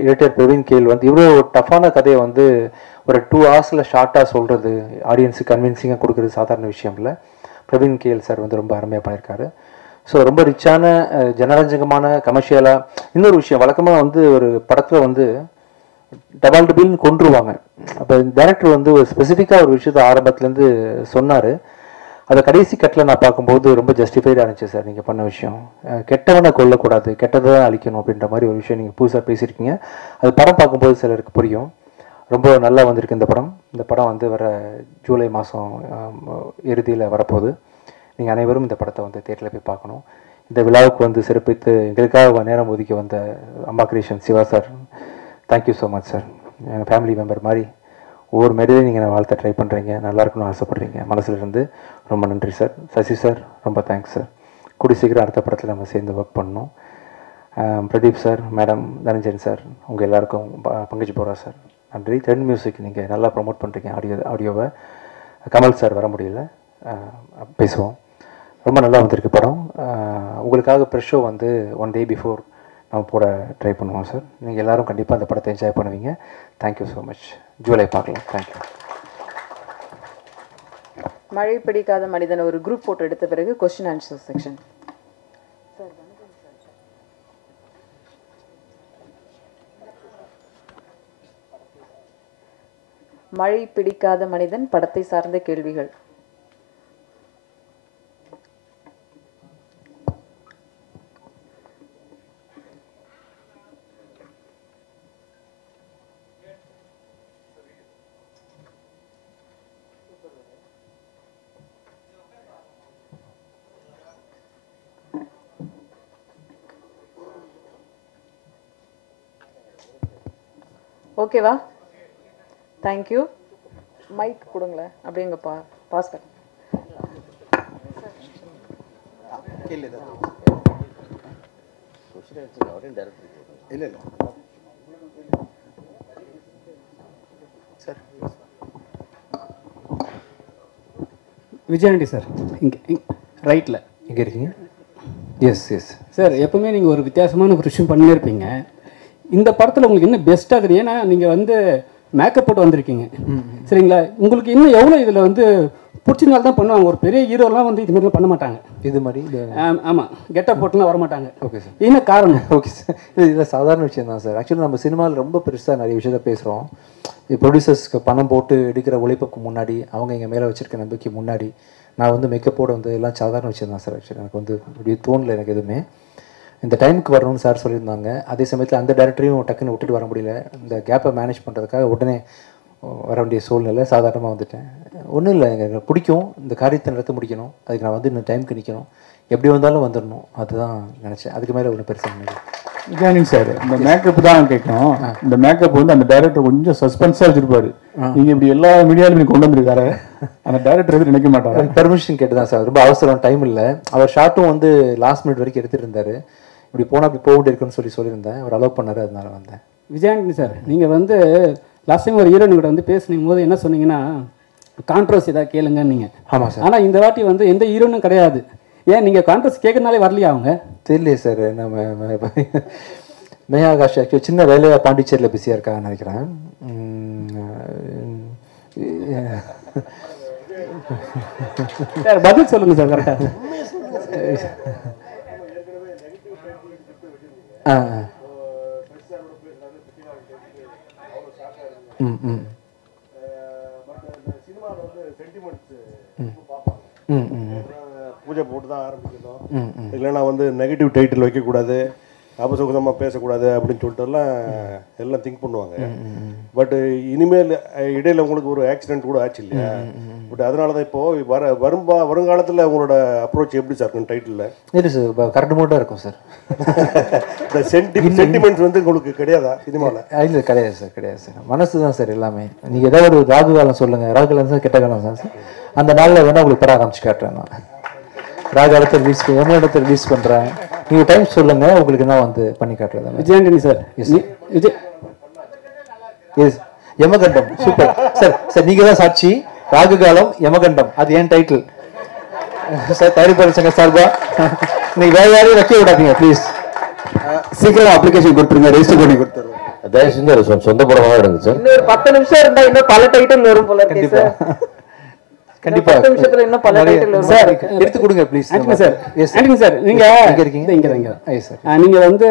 editor Praveen கேல் வந்து இவ்வளோ டஃப்பான கதையை வந்து ஒரு 2 hours ஷார்ட்டாக சொல்கிறது, ஆடியன்ஸுக்கு கன்வின்சிங்காக கொடுக்குறது சாதாரண விஷயம் இல்லை. பிரவீன் கேல் சார் வந்து ரொம்ப அருமையாக பண்ணியிருக்காரு. ஸோ ரொம்ப ரிச்சான ஜனரஞ்சகமான கமர்ஷியலாக. இன்னொரு விஷயம், வழக்கமாக வந்து ஒரு படத்தில் வந்து டபால் டபிள்னு கொண்டுருவாங்க. அப்போ டைரக்டர் வந்து ஒரு ஸ்பெசிஃபிக்காக ஒரு விஷயத்த ஆரம்பத்துலேருந்து சொன்னார். அதை கடைசி கட்டில் நான் பார்க்கும்போது ரொம்ப ஜஸ்டிஃபைடாக இருந்துச்சு சார். நீங்கள் பண்ண விஷயம் கெட்டவனை கொல்லக்கூடாது, கெட்டதை தான் அழிக்கணும் அப்படின்ற மாதிரி ஒரு விஷயம் நீங்கள் புதுசாக பேசியிருக்கீங்க. அது படம் பார்க்கும்போது சிலருக்கு புரியும். ரொம்ப நல்லா வந்திருக்கு இந்த படம். இந்த படம் வந்து வர ஜூலை மாதம் இறுதியில் வரப்போகுது. நீங்கள் அனைவரும் இந்த படத்தை வந்து தியேட்டரில் போய் பார்க்கணும். இந்த விழாவுக்கு வந்து சிறப்பித்து எங்களுக்காக நேரம் ஒதுக்கி வந்த Amma creation Siva sir, thank you so much sir. எங்கள் ஃபேமிலி மெம்பர் மாதிரி ஒவ்வொரு மேடையிலையும் நீங்கள் வாழ்த்த ட்ரை பண்ணுறீங்க, நல்லா இருக்கணும்னு ஆசைப்பட்றீங்க. மனசுல இருந்து ரொம்ப நன்றி சார். சசி சார் ரொம்ப தேங்க்ஸ் சார். கூடி சீக்கிரம் அடுத்த படத்தில் நம்ம சேர்ந்து ஒர்க் பண்ணணும். Pradeep sir, madam, Dhananjan sir, உங்கள் எல்லாருக்கும் பங்கஜ் போரா சார் நன்றி. ட்ரெண்ட் மியூசிக் நீங்கள் நல்லா ப்ரொமோட் பண்ணுறீங்க ஆடியோவை. கமல் சார் வர முடியல, பேசுவோம். ரொம்ப நல்லா வந்திருக்கு படம். உங்களுக்காக ப்ரெஷ் ஷோ வந்து 1 day பிஃபோர் நம்ம போட ட்ரை பண்ணுவோம் சார். நீங்கள் எல்லோரும் கண்டிப்பாக அந்த படத்தை என்ஜாய் பண்ணுவீங்க. Thank you so much. ஜூலை பார்க்கலாம். தேங்க்யூ. மழை பிடிக்காத மனிதன் ஒரு குரூப் போட்டோ எடுத்த பிறகு கொஸ்டின் ஆன்சர் செக்ஷன். மழை பிடிக்காத மனிதன் படத்தை சார்ந்த கேள்விகள். ஓகேவா? தேங்க்யூ. மைக் கொடுங்களேன். அப்படிங்க பாஸ் பண்ண. விஜயாண்டி சார் இங்கே ரைட்டில் இங்கே இருக்கீங்க. எஸ் எஸ் சார், எப்பவுமே நீங்கள் ஒரு வித்தியாசமான ஒரு விஷயம் பண்ணியே இருப்பீங்க. இந்த படத்தில் உங்களுக்கு இன்னும் பெஸ்ட்டாக தெரியும். ஏன்னா நீங்கள் வந்து மேக்கப் போட்டு வந்திருக்கீங்க சரிங்களா? உங்களுக்கு இன்னும் எவ்வளோ இதில் வந்து பிடிச்சனால தான் பண்ணுவாங்க. ஒரு பெரிய ஹீரோலாம் வந்து இதுமாதிரிலாம் பண்ண மாட்டாங்க. இது மாதிரி ஆமாம், கெட்டப் போட்டுலாம் வர மாட்டாங்க. Okay sir. என்ன காரணம்? ஓகே சார், இது சாதாரண விஷயம் தான் சார். ஆக்சுவலி நம்ம சினிமாவில் ரொம்ப பெருசாக நிறைய விஷயத்த பேசுகிறோம். ப்ரொடியூசர்ஸ்க்கு பணம் போட்டு எடுக்கிற உழைப்புக்கு முன்னாடி, அவங்க எங்கள் மேலே வச்சுருக்க நம்பிக்கை முன்னாடி நான் வந்து மேக்கப்போட வந்து எல்லாம் சாதாரண விஷயம் தான் சார். ஆக்சுவலி எனக்கு வந்து இப்படி தோணலை எனக்கு எதுவுமே. இந்த டைமுக்கு வரணும்னு சார் சொல்லியிருந்தாங்க. அதே சமயத்தில் அந்த டேரக்டரையும் டக்குன்னு விட்டுட்டு வர முடியல. இந்த கேப்பை மேனேஜ் பண்ணுறதுக்காக உடனே வர வேண்டிய சூழ்நிலை. சாதாரணமாக வந்துட்டேன். ஒன்றும் இல்லை, எனக்கு பிடிக்கும் இந்த காரியத்தை நடத்த முடிக்கணும். அதுக்கு நான் வந்து இந்த டைமுக்கு நிற்கணும், எப்படி வந்தாலும் வந்துடணும், அதுதான் நினச்சேன். அதுக்கு மேலே ஒன்றும் பெருசாக நினைக்கிறேன். விஜயானி சார், இந்த மேக்கப் தான் கேட்கணும். இந்த மேக்கப் வந்து அந்த டைரக்டர் கொஞ்சம் சஸ்பென்ஸாக வச்சிருப்பாரு. நீங்க இப்படி எல்லா மீடியாலும் கொண்டு வந்திருக்காரு. அந்த டைரக்டர் எதுவும் நினைக்க மாட்டாரு. பெர்மிஷன் கேட்டு தான் சார். ரொம்ப அவசரம், டைம் இல்லை. அவர் ஷார்ட்டும் வந்து லாஸ்ட் மினிட் வரைக்கும் எடுத்துகிட்டு இருந்தார். இப்படி போனால் அப்படி போக இருக்குன்னு சொல்லியிருந்தேன். அவர் அலோவ் பண்ணார், அதனால வந்தேன். விஜயாண்டி சார், நீங்கள் வந்து லாஸ்ட் டைம் ஒரு ஹீரோயின் கூட வந்து பேசுனீங்க போது என்ன சொன்னீங்கன்னா, கான்ட்ரவர்சி ஏதாவது கேளுங்க நீங்கள். ஆமாம் சார். ஆனால் இந்த வாட்டி வந்து எந்த ஹீரோனும் கிடையாது. ஏன் நீங்கள் கான்ட்ரவர்சி கேட்கறதுனாலே வரலையா அவங்க? தெரியலையே சார். நம்ம மேகா ஆகாஷ் ஆக்சுவலி சின்ன வேலையாக பாண்டிச்சேரியில் பிஸியாக இருக்காங்கன்னு நினைக்கிறேன். சார் பதில் சொல்லுங்கள் சார் கரெக்டாக. ம் ம் சினிமாவில் வந்து சென்டிமெண்ட்ஸ் ம் ம் பூஜை போட்டு தான் ஆரம்பிக்கணும், இல்லைன்னா வந்து நெகட்டிவ் டைட்டில் வைக்கக்கூடாது, அபசுகமாக பேசக்கூடாது அப்படின்னு சொல்லிட்டுலாம் எல்லாம் திங்க் பண்ணுவாங்க. பட் இனிமேல் இடையில உங்களுக்கு ஒரு ஆக்சிடென்ட் கூட ஆச்சு இல்லையா? பட் அதனால தான் இப்போது வருங்காலத்தில் உங்களோட அப்ரோச் எப்படி சார் இருக்கும் டைட்டிலில்? இல்லை சார், கரெக்டு மட்டும் இருக்கும் சார். இந்த சென்டிமெண்ட்ஸ் வந்து உங்களுக்கு கிடையாதா சினிமாவில்? இல்லை கிடையாது சார், கிடையாது சார். மனசு தான் சார் எல்லாமே. நீங்கள் ஏதாவது ஒரு ராகு காலம் சொல்லுங்கள், ராகு காலம் சார் கெட்ட காலம் சார். அந்த நாளில் வேணால் உங்களுக்கு படம் ஆரம்பிச்சு காட்டுறேன் நான். ராகாலத்தை இடத்தை ரிலீஸ் பண்ணுறேன், நீங்கள் டைம் சொல்லுங்கள், உங்களுக்கு நான் வந்து பண்ணி காட்டுறேன். விஜயாண்டனி சார், எஸ் யமகண்டம் சூப்பர் சார். சார் நீங்கள் தான் சாட்சி. ராகு காலம் யமகண்டம் அது ஏன் டைட்டில் சார். தயாரிப்பாளர் சங்க சார்பா நீங்கள் வேறு யாரையும் வைக்க விடாதீங்க ப்ளீஸ். சீக்கிரம் அப்ளிகேஷன் கொடுத்துருங்க, ரெஜிஸ்டர் பண்ணி கொடுத்துருவோம். தயவு செஞ்சு சொந்த படமாக எடுங்க சார். இன்னொரு 10 நிமிஷம் இருந்தா இன்னும் பல டைட்டில் வரும் போல இருக்கு சார். கண்டிப்பா 10 நிமிஷத்துல இன்னும் பல டைட்டில் வரும் சார். எடுத்து கொடுங்க ப்ளீஸ். ஆண்டிங்க சார், எஸ் ஆண்டிங்க சார், நீங்க இங்க இருக்கீங்க. இங்க எஸ் சார். நீங்க வந்து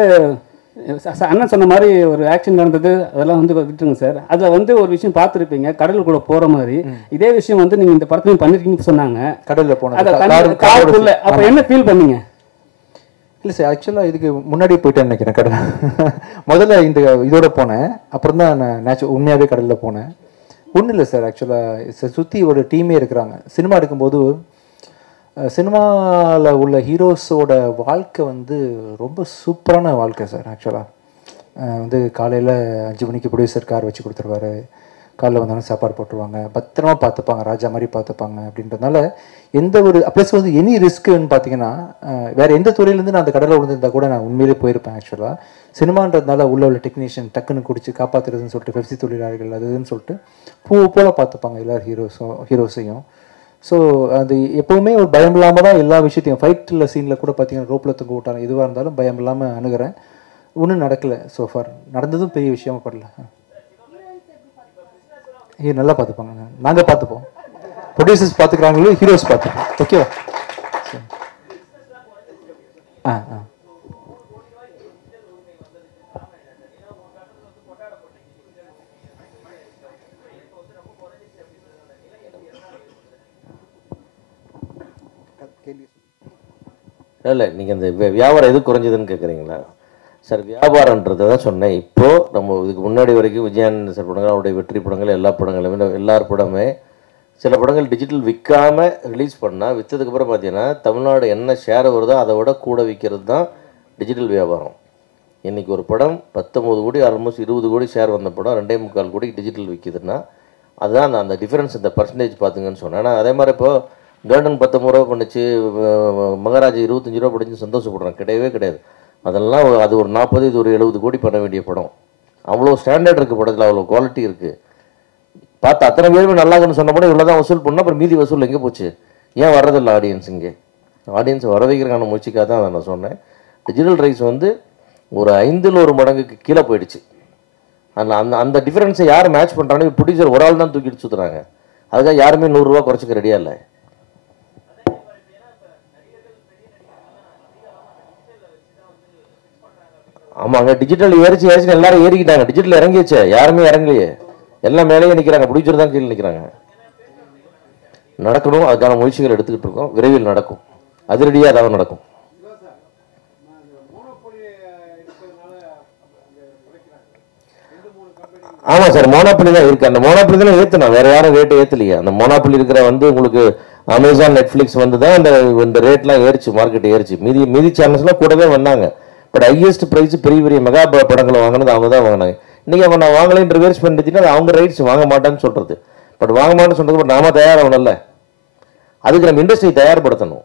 அண்ணன் சொன்ன மாதிரி ஒரு ஆக்ஷன் நடந்தது, அதெல்லாம் வந்து விட்டுருங்க சார். அதில் வந்து ஒரு விஷயம் பார்த்துருப்பீங்க, கடலுக்குள்ள போகிற மாதிரி. இதே விஷயம் வந்து நீங்கள் இந்த படத்துலையும் பண்ணிருக்கீங்கன்னு சொன்னாங்க. கடலில் போனோம், காருக்குள்ள. அப்போ என்ன ஃபீல் பண்ணீங்க? இல்லை சார், ஆக்சுவலாக இதுக்கு முன்னாடியே போயிட்டேன்னு நினைக்கிறேன் கடல். முதல்ல இந்த இதோட போனேன், அப்புறம் தான் நான் உண்மையாகவே கடலில் போனேன். ஒன்றும் இல்லை சார், ஆக்சுவலாக சுற்றி ஒரு டீமே இருக்கிறாங்க. சினிமா எடுக்கும்போது சினிமாவில் உள்ள ஹீரோஸோட வாழ்க்கை வந்து ரொம்ப சூப்பரான வாழ்க்கை சார். ஆக்சுவலாக வந்து காலையில் 5 மணிக்கு ப்ரொடியூசர் கார் வச்சு கொடுத்துருவாரு, காலையில் வந்தாலும் சாப்பாடு போட்டுருவாங்க, பத்திரமா பார்த்துப்பாங்க, ராஜா மாதிரி பார்த்துப்பாங்க. அப்படின்றதுனால எந்த ஒரு ப்ளஸ் வந்து எனி ரிஸ்க்குன்னு பார்த்தீங்கன்னா வேறு எந்த துறையிலேருந்து நான் அந்த கடலில் விழுந்திருந்தா கூட நான் உண்மையிலே போயிருப்பேன். ஆக்சுவலாக சினிமான்றதுனால உள்ள டெக்னீஷியன் டக்குன்னு குடிச்சு காப்பாற்றுறதுன்னு சொல்லிட்டு பெப்சி தொழிலாளர்கள் அதுன்னு சொல்லிட்டு பூ போல் பார்த்துப்பாங்க எல்லாரும் ஹீரோஸையும். ஸோ அது எப்போவுமே ஒரு பயம் இல்லாமல் தான் எல்லா விஷயத்தையும் ஃபைட்டில் சீனில் கூட பார்த்தீங்கன்னா ரோப்பில் தூங்க விட்டாங்க, எதுவாக இருந்தாலும் பயம் இல்லாமல் அணுகிறேன். ஒன்றும் நடக்கலை சோஃபார். நடந்ததும் பெரிய விஷயமா படல. நல்லா பார்த்துப்பாங்க, நாங்கள் பார்த்துப்போம், ப்ரொடியூசர்ஸ் பார்த்துக்கிறாங்களோ ஹீரோஸ் பார்த்துப்போம். ஓகேவா? ஆ இல்லை, நீங்கள் இந்த வியாபாரம் எது குறைஞ்சதுன்னு கேட்குறீங்களா சார்? வியாபாரன்றதை தான் சொன்னேன். இப்போது நம்ம இதுக்கு முன்னாடி வரைக்கும் விஜயானந்த் சார் படங்கள், அவருடைய வெற்றி படங்கள், எல்லா படங்களுமே எல்லார் படமே சில படங்கள் டிஜிட்டல் விற்காமல் ரிலீஸ் பண்ணால் விற்றதுக்கப்புறம் பார்த்தீங்கன்னா தமிழ்நாடு என்ன ஷேர் வருதோ அதை விட கூட விற்கிறது தான் டிஜிட்டல் வியாபாரம். இன்றைக்கி ஒரு படம் 19 கோடி ஆல்மோஸ்ட் 20 கோடி ஷேர் வந்த படம் 2.25 கோடிக்கு டிஜிட்டல் விற்கிதுன்னா அதுதான் அந்த டிஃப்ரென்ஸ், இந்த பர்சன்டேஜ் பார்த்துங்கன்னு சொன்னேன். ஆனால் அதே மாதிரி இப்போது கார்டன் 19 ரூபா பண்ணிச்சு, மகாராஜா 25 ரூபா படிச்சு சந்தோஷப்படுறான், கிடையவே கிடையாது. அதெல்லாம் அது ஒரு 40, இது ஒரு 70 கோடி பண்ண வேண்டிய படம். அவ்வளோ ஸ்டாண்டர்ட் இருக்குது படத்தில், அவ்வளோ குவாலிட்டி இருக்குது. பார்த்து அத்தனை பேருமே நல்லாக்குன்னு சொன்ன படம் இவ்வளோ தான் வசூல் பண்ணால் அப்புறம் மீதி வசூல் எங்கே போச்சு? ஏன் வர்றதில்லை ஆடியன்ஸ்? இங்கே ஆடியன்ஸ் வர வைக்கிறதுக்கான முயற்சிக்காக தான் அதை நான் சொன்னேன். டிஜிட்டல் ரைஸ் வந்து ஒரு 5ல் 1 மடங்குக்கு கீழே போயிடுச்சு. அந்த டிஃப்ரென்ஸை யார் மேட்ச் பண்ணுறாங்க? ப்ரொடியூசர் ஒரு ஆள் தான் தூக்கிட்டு சுற்றுறாங்க. அதுக்காக யாருமே 100 ரூபா குறைச்சிக்க ரெடியாக இல்லை. ஆமாங்க, டிஜிட்டல் ஏறிச்சு எல்லாரும் ஏறிக்கிட்டாங்க. டிஜிட்டல் இறங்கிச்சு, யாருமே இறங்கலையே, எல்லாம் மேலேயே நிற்கிறாங்க. ப்ரொடியூசர் தான் கீழே நிற்கிறாங்க. நடக்கணும், அதுக்கான முயற்சிகள் எடுத்துக்கிட்டு இருக்கோம். விரைவில் நடக்கும், அதிரடியாக அதாவது நடக்கும். ஆமாம் சார், மோனோபொலி தான் இருக்குது. அந்த மோனோபொலி தானே ஏற்றுனா, வேறு யாரும் ரேட்டு ஏற்றலையே. அந்த மோனோபொலி இருக்கிற வந்து உங்களுக்கு அமேசான், நெட்ஃப்ளிக்ஸ் வந்து தான் இந்த ரேட்லாம் ஏறிச்சு, மார்க்கெட் ஏறிச்சு. மீதி சேனல்ஸ்லாம் கூடவே வந்தாங்க. பட் ஹையஸ்ட் ப்ரைஸ் பெரிய பெரிய மெகா படங்களை வாங்கினது அவங்க தான் வாங்கினாங்க. இன்றைக்கி அவங்க நான் வாங்கலைன்னு ரிவர்ஸ் பண்ணிட்டுன்னா அது அவங்க ரைட்ஸ், வாங்க மாட்டேன்னு சொல்கிறது. பட் வாங்க மாட்டேன்னு சொல்கிறது, பட் நாம தயாராகணும்ல. அதுக்கு நம்ம இண்டஸ்ட்ரி தயார்படுத்தணும்.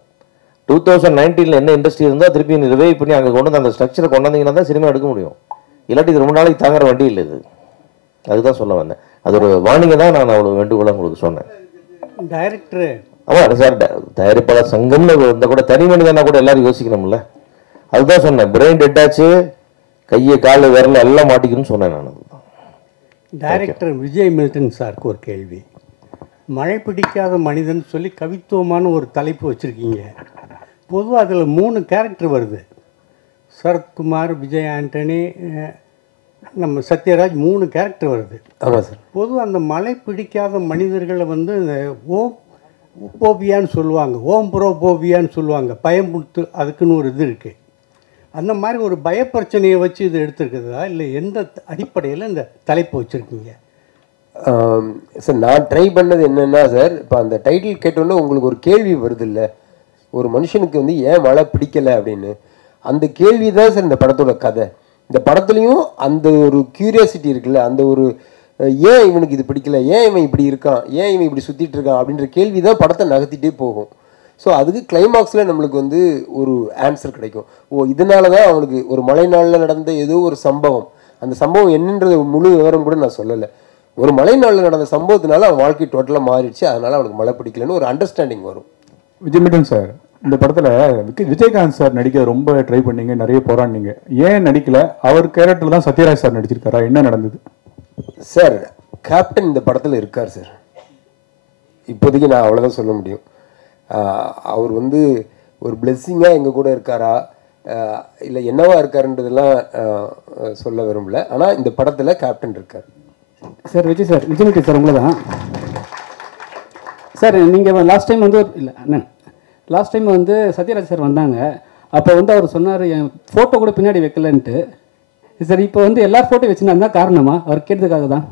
2019 என்ன இண்டஸ்ட்ரி இருந்தால் திருப்பி ரிவைவ் பண்ணி அங்கே கொண்டு வந்து அந்த ஸ்ட்ரக்சரை கொண்டு வந்தீங்கன்னா தான் சினிமா எடுக்க முடியும். இல்லாட்டி இது ரொம்ப நாளைக்கு தாங்குற வண்டி இல்லை இது. அதுதான் சொல்ல வந்தேன். அது ஒரு வார்னிங்கை தான் நான் அவ்வளோ வேண்டுகோளாக உங்களுக்கு சொன்னேன். டைரக்டர் ஆமாம் சார், தயாரிப்பாளர் சங்கம்னு இருந்தால் கூட தனி மனிதனா கூட எல்லாரும் யோசிக்கணும்ல. அதுதான் சொன்னேன், பிரெயின் டெட் ஆச்சு, கையை காலு விரல எல்லாம் மாட்டிக்கணும்னு சொன்னேன் நான். டைரக்டர் விஜய் மில்டன் சாருக்கு ஒரு கேள்வி. மழை பிடிக்காத மனிதன் சொல்லி கவித்துவமான ஒரு தலைப்பு வச்சுருக்கீங்க. பொதுவாக அதில் 3 கேரக்டர் வருது. சரத்குமார், விஜய் ஆண்டனி, நம்ம சத்யராஜ் 3 கேரக்டர் வருது. ஆமாம் சார். பொதுவாக அந்த மழை பிடிக்காத மனிதர்களை வந்து இந்த போபியான்னு சொல்லுவாங்க, ப்ரோபோபியான்னு சொல்லுவாங்க, பயமுறுத்து, அதுக்குன்னு ஒரு இது இருக்குது. அந்த மாதிரி ஒரு பயப்பிரச்சனையை வச்சு இது எடுத்துருக்குதா, இல்லை எந்த அடிப்படையில் இந்த தலைப்பு வச்சுருக்கீங்க? சார் நான் ட்ரை பண்ணது என்னென்னா சார், இப்போ அந்த டைட்டில் கேட்டோன்னே உங்களுக்கு ஒரு கேள்வி வருது இல்லை, ஒரு மனுஷனுக்கு வந்து ஏன் மழை பிடிக்கலை அப்படின்னு. அந்த கேள்வி தான் சார் இந்த படத்தோட கதை. இந்த படத்துலையும் அந்த ஒரு கியூரியாசிட்டி இருக்குல்ல, அந்த ஒரு ஏன் இவனுக்கு இது பிடிக்கல, ஏன் இவன் இப்படி இருக்கான், ஏன் இவன் இப்படி சுற்றிட்டு இருக்கான் அப்படின்ற கேள்வி தான் படத்தை நகர்த்திட்டே போகும். ஸோ அதுக்கு கிளைமாக்ஸில் நம்மளுக்கு வந்து ஒரு ஆன்சர் கிடைக்கும். இதனால தான் அவனுக்கு ஒரு மழை நாளில் நடந்த ஏதோ ஒரு சம்பவம், அந்த சம்பவம் என்னன்றது முழு விவரம் கூட நான் சொல்லலை. ஒரு மழை நாளில் நடந்த சம்பவத்தினால அவன் வாழ்க்கை டோட்டலாக மாறிடுச்சு, அதனால அவனுக்கு மழை பிடிக்கலன்னு ஒரு அண்டர்ஸ்டாண்டிங் வரும். விஜய் சார், இந்த படத்தில் விஜயகாந்த் சார் நடிக்க ரொம்ப ட்ரை பண்ணீங்க, நிறைய போராடினீங்க, ஏன் நடிக்கல? அவர் கேரக்டர் தான் சத்யராஜ் சார் நடிச்சிருக்காரா, என்ன நடந்தது சார்? கேப்டன் இந்த படத்தில் இருக்கார் சார், இப்போதைக்கு நான் அவ்வளோதான் சொல்ல முடியும். அவர் வந்து ஒரு பிளெஸ்ஸிங்காக எங்கள் கூட இருக்காரா இல்லை என்னவா இருக்காருன்றதெல்லாம் சொல்ல விரும்பல. ஆனால் இந்த படத்தில் கேப்டன் இருக்கார். சார் விஜய் சார் உங்களை தான் சார். நீங்கள் லாஸ்ட் டைம் வந்து இல்லை அண்ணன், லாஸ்ட் டைம் வந்து சத்யராஜ் சார் வந்தாங்க, அப்போ வந்து அவர் சொன்னார் என் ஃபோட்டோ கூட பின்னாடி வைக்கலன்ட்டு. சார் இப்போ வந்து எல்லா ஃபோட்டோ வச்சுருந்தா காரணமா அவர் கேட்டதுக்காக தான்.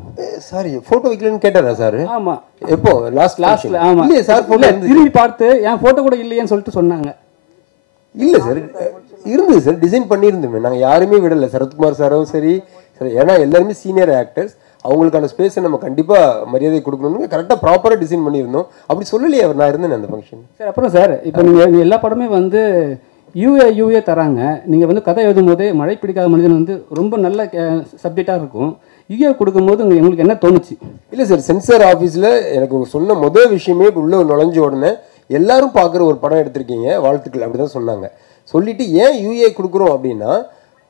சாரி, ஃபோட்டோ வைக்கலன்னு கேட்டாரா சார்? ஆமாம். எப்போ? லாஸ்ட்டில்? ஆமாம். இல்லையே சார், ஃபோட்டோ திரும்பி பார்த்து என் ஃபோட்டோ கூட இல்லையேன்னு சொல்லிட்டு சொன்னாங்க. இல்லை சார், இருந்தது சார், டிசைன் பண்ணியிருந்தோமே, நாங்கள் யாருமே விடலை. சரத்குமார் சாரும் சரி, ஏன்னா எல்லாருமே சீனியர் ஆக்டர்ஸ், அவங்களுக்கான ஸ்பேஸை நம்ம கண்டிப்பாக மரியாதை கொடுக்கணும்னு கரெக்டாக ப்ராப்பராக டிசைன் பண்ணியிருந்தோம். அப்படி சொல்லலையே அவர், நான் இருந்தேன் அந்த ஃபங்க்ஷன். சார் அப்புறம் சார், இப்போ நீங்கள் எல்லா படமே வந்து யூஏ தராங்க. நீங்கள் வந்து கதை எழுதும் போதே மழை பிடிக்காத மனிதன் வந்து ரொம்ப நல்ல சப்ஜெக்டாக இருக்கும். யூஏ கொடுக்கும்போது உங்களுக்கு என்ன தோணுச்சு? இல்லை சார், சென்சார் ஆஃபீஸில் எனக்கு சொன்ன முதல் விஷயமே உள்ளே நுழைஞ்ச உடனே எல்லாரும் பார்க்குற ஒரு படம் எடுத்திருக்கீங்க, வாழ்த்துக்கள் அப்படி தான் சொன்னாங்க. சொல்லிவிட்டு ஏன் யூஏ கொடுக்குறோம் அப்படின்னா,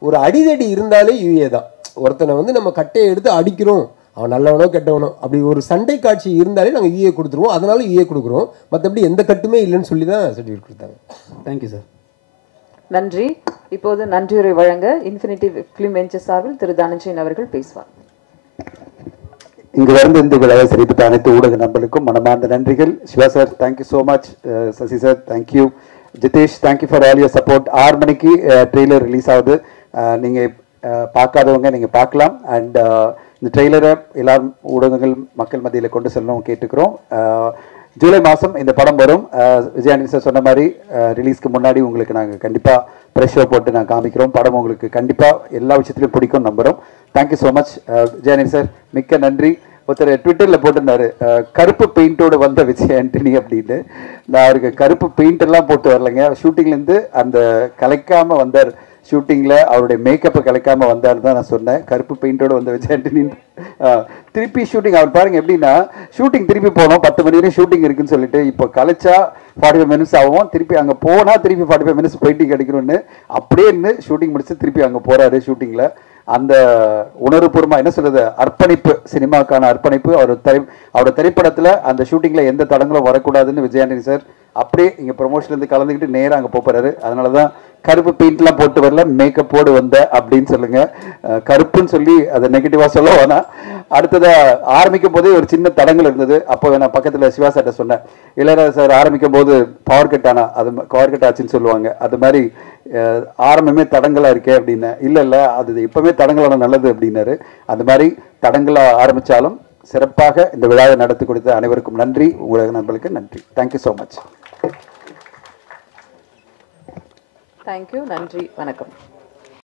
ஒரு அடிதடி இருந்தாலே யூஏ தான். ஒருத்தனை வந்து நம்ம கட்டையை எடுத்து அடிக்கிறோம், அவன் நல்லவனோ கெட்டவனோ, அப்படி ஒரு சண்டை காட்சி இருந்தாலே நாங்கள் யூஏ கொடுத்துருவோம், அதனால யூஏ கொடுக்குறோம். மற்றபடி எந்த கட்டுமே இல்லைன்னு சொல்லி தான் சர்டிஃபிகேட் கொடுத்தாங்க. Thank you sir. நன்றி. இப்போது நன்றியுரை வழங்க இன்ஃபினிட்டி ஃபிலிம் வெஞ்சர் சார்பில் திரு தனஞ்சயன் அவர்கள் பேசுவார். இங்கு வந்து இந்த விழாவை சிரித்த அனைத்து ஊடக நண்பர்களுக்கும் மனமார்ந்த நன்றிகள். Siva sir, thank you so much. Sasi sir, thank you. Jitesh, thank you for all your support. 6 மணிக்கு ட்ரெய்லர் ரிலீஸ் ஆகுது. நீங்கள் பார்க்காதவங்க நீங்கள் பார்க்கலாம். அண்ட் இந்த ட்ரெய்லரை எல்லாரும் ஊடகங்கள் மக்கள் மத்தியில் கொண்டு செல்லவும் கேட்டுக்கிறோம். ஜூலை மாதம் இந்த படம் வரும். விஜயானந்தி சார் சொன்ன மாதிரி ரிலீஸ்க்கு முன்னாடி உங்களுக்கு நாங்கள் கண்டிப்பாக ப்ரெஷ் ஷோ போட்டு நாங்கள் காமிக்கிறோம். படம் உங்களுக்கு கண்டிப்பாக எல்லா விஷயத்துலையும் பிடிக்கும் நம்புகிறோம். Thank you so much Vijayanandi sir, மிக்க நன்றி. ஒருத்தர் ட்விட்டரில் போட்டிருந்தாரு, கருப்பு பெயிண்டோடு வந்த விஜய் ஆண்டனி அப்படின்னு. நான் அவருக்கு கருப்பு பெயிண்ட் எல்லாம் போட்டு வரலைங்க, ஷூட்டிங்லேருந்து அந்த கலைக்காமல் வந்தார், ஷூட்டிங்கில் அவருடைய மேக்கப்பை கலைக்காமல் வந்தார் தான் நான் சொன்னேன். கருப்பு பெயிண்டோடு வந்த விஜய் ஆண்டனி. திருப்பி ஷூட்டிங் அவர் பாருங்கள் எப்படின்னா, ஷூட்டிங் திருப்பி போனோம், 10 மணி வரையும் ஷூட்டிங் இருக்குன்னு சொல்லிட்டு, இப்போ கலைச்சா 45 மினிட்ஸ் ஆகும், திருப்பி அங்கே போனால் திருப்பி 45 மினிட்ஸ் போயிட்டு கிடைக்கணும்னு அப்படியே இருந்து ஷூட்டிங் முடிச்சு திருப்பி அங்கே போகிறாரு. ஷூட்டிங்கில் அந்த உணர்வுபூர்வமாக என்ன சொல்கிறது, அர்ப்பணிப்பு, சினிமாக்கான அர்ப்பணிப்பு. அவரோட திரைப்படத்தில் அந்த ஷூட்டிங்கில் எந்த தடங்களும் வரக்கூடாதுன்னு விஜயாண்டனி சார் அப்படியே இங்கே ப்ரொமோஷன்லேருந்து கலந்துக்கிட்டு நேராக அங்கே போகிறாரு. அதனால தான் கருப்பு பெயிண்ட்லாம் போட்டு வரல, மேக்கப் போடு வந்த அப்படின்னு சொல்லுங்க. கருப்புன்னு சொல்லி அதை நெகட்டிவாக சொல்ல வேணாம். அடுத்ததாக ஆரம்பிக்கும் போதே ஒரு சின்ன தடங்கள் இருந்தது. அப்போ நான் பக்கத்தில் சிவா சார்ட்ட சொன்னேன், இளையராஜா சார் ஆரம்பிக்கும் போது பவர் கட் ஆனா அது பவர் கட் ஆச்சுன்னு சொல்லுவாங்க, அது மாதிரி ஆரம்பமே தடங்களாக இருக்கே அப்படின்னு. இல்லை அது எப்பவுமே தடங்களான நல்லது அப்படின்னாரு. அந்த மாதிரி தடங்களாக ஆரம்பித்தாலும் சிறப்பாக இந்த விழாவை நடத்தி கொடுத்த அனைவருக்கும் நன்றி. உங்களோட நண்பர்களுக்கு நன்றி. Thank you so much. தேங்க்யூ. நன்றி. வணக்கம்.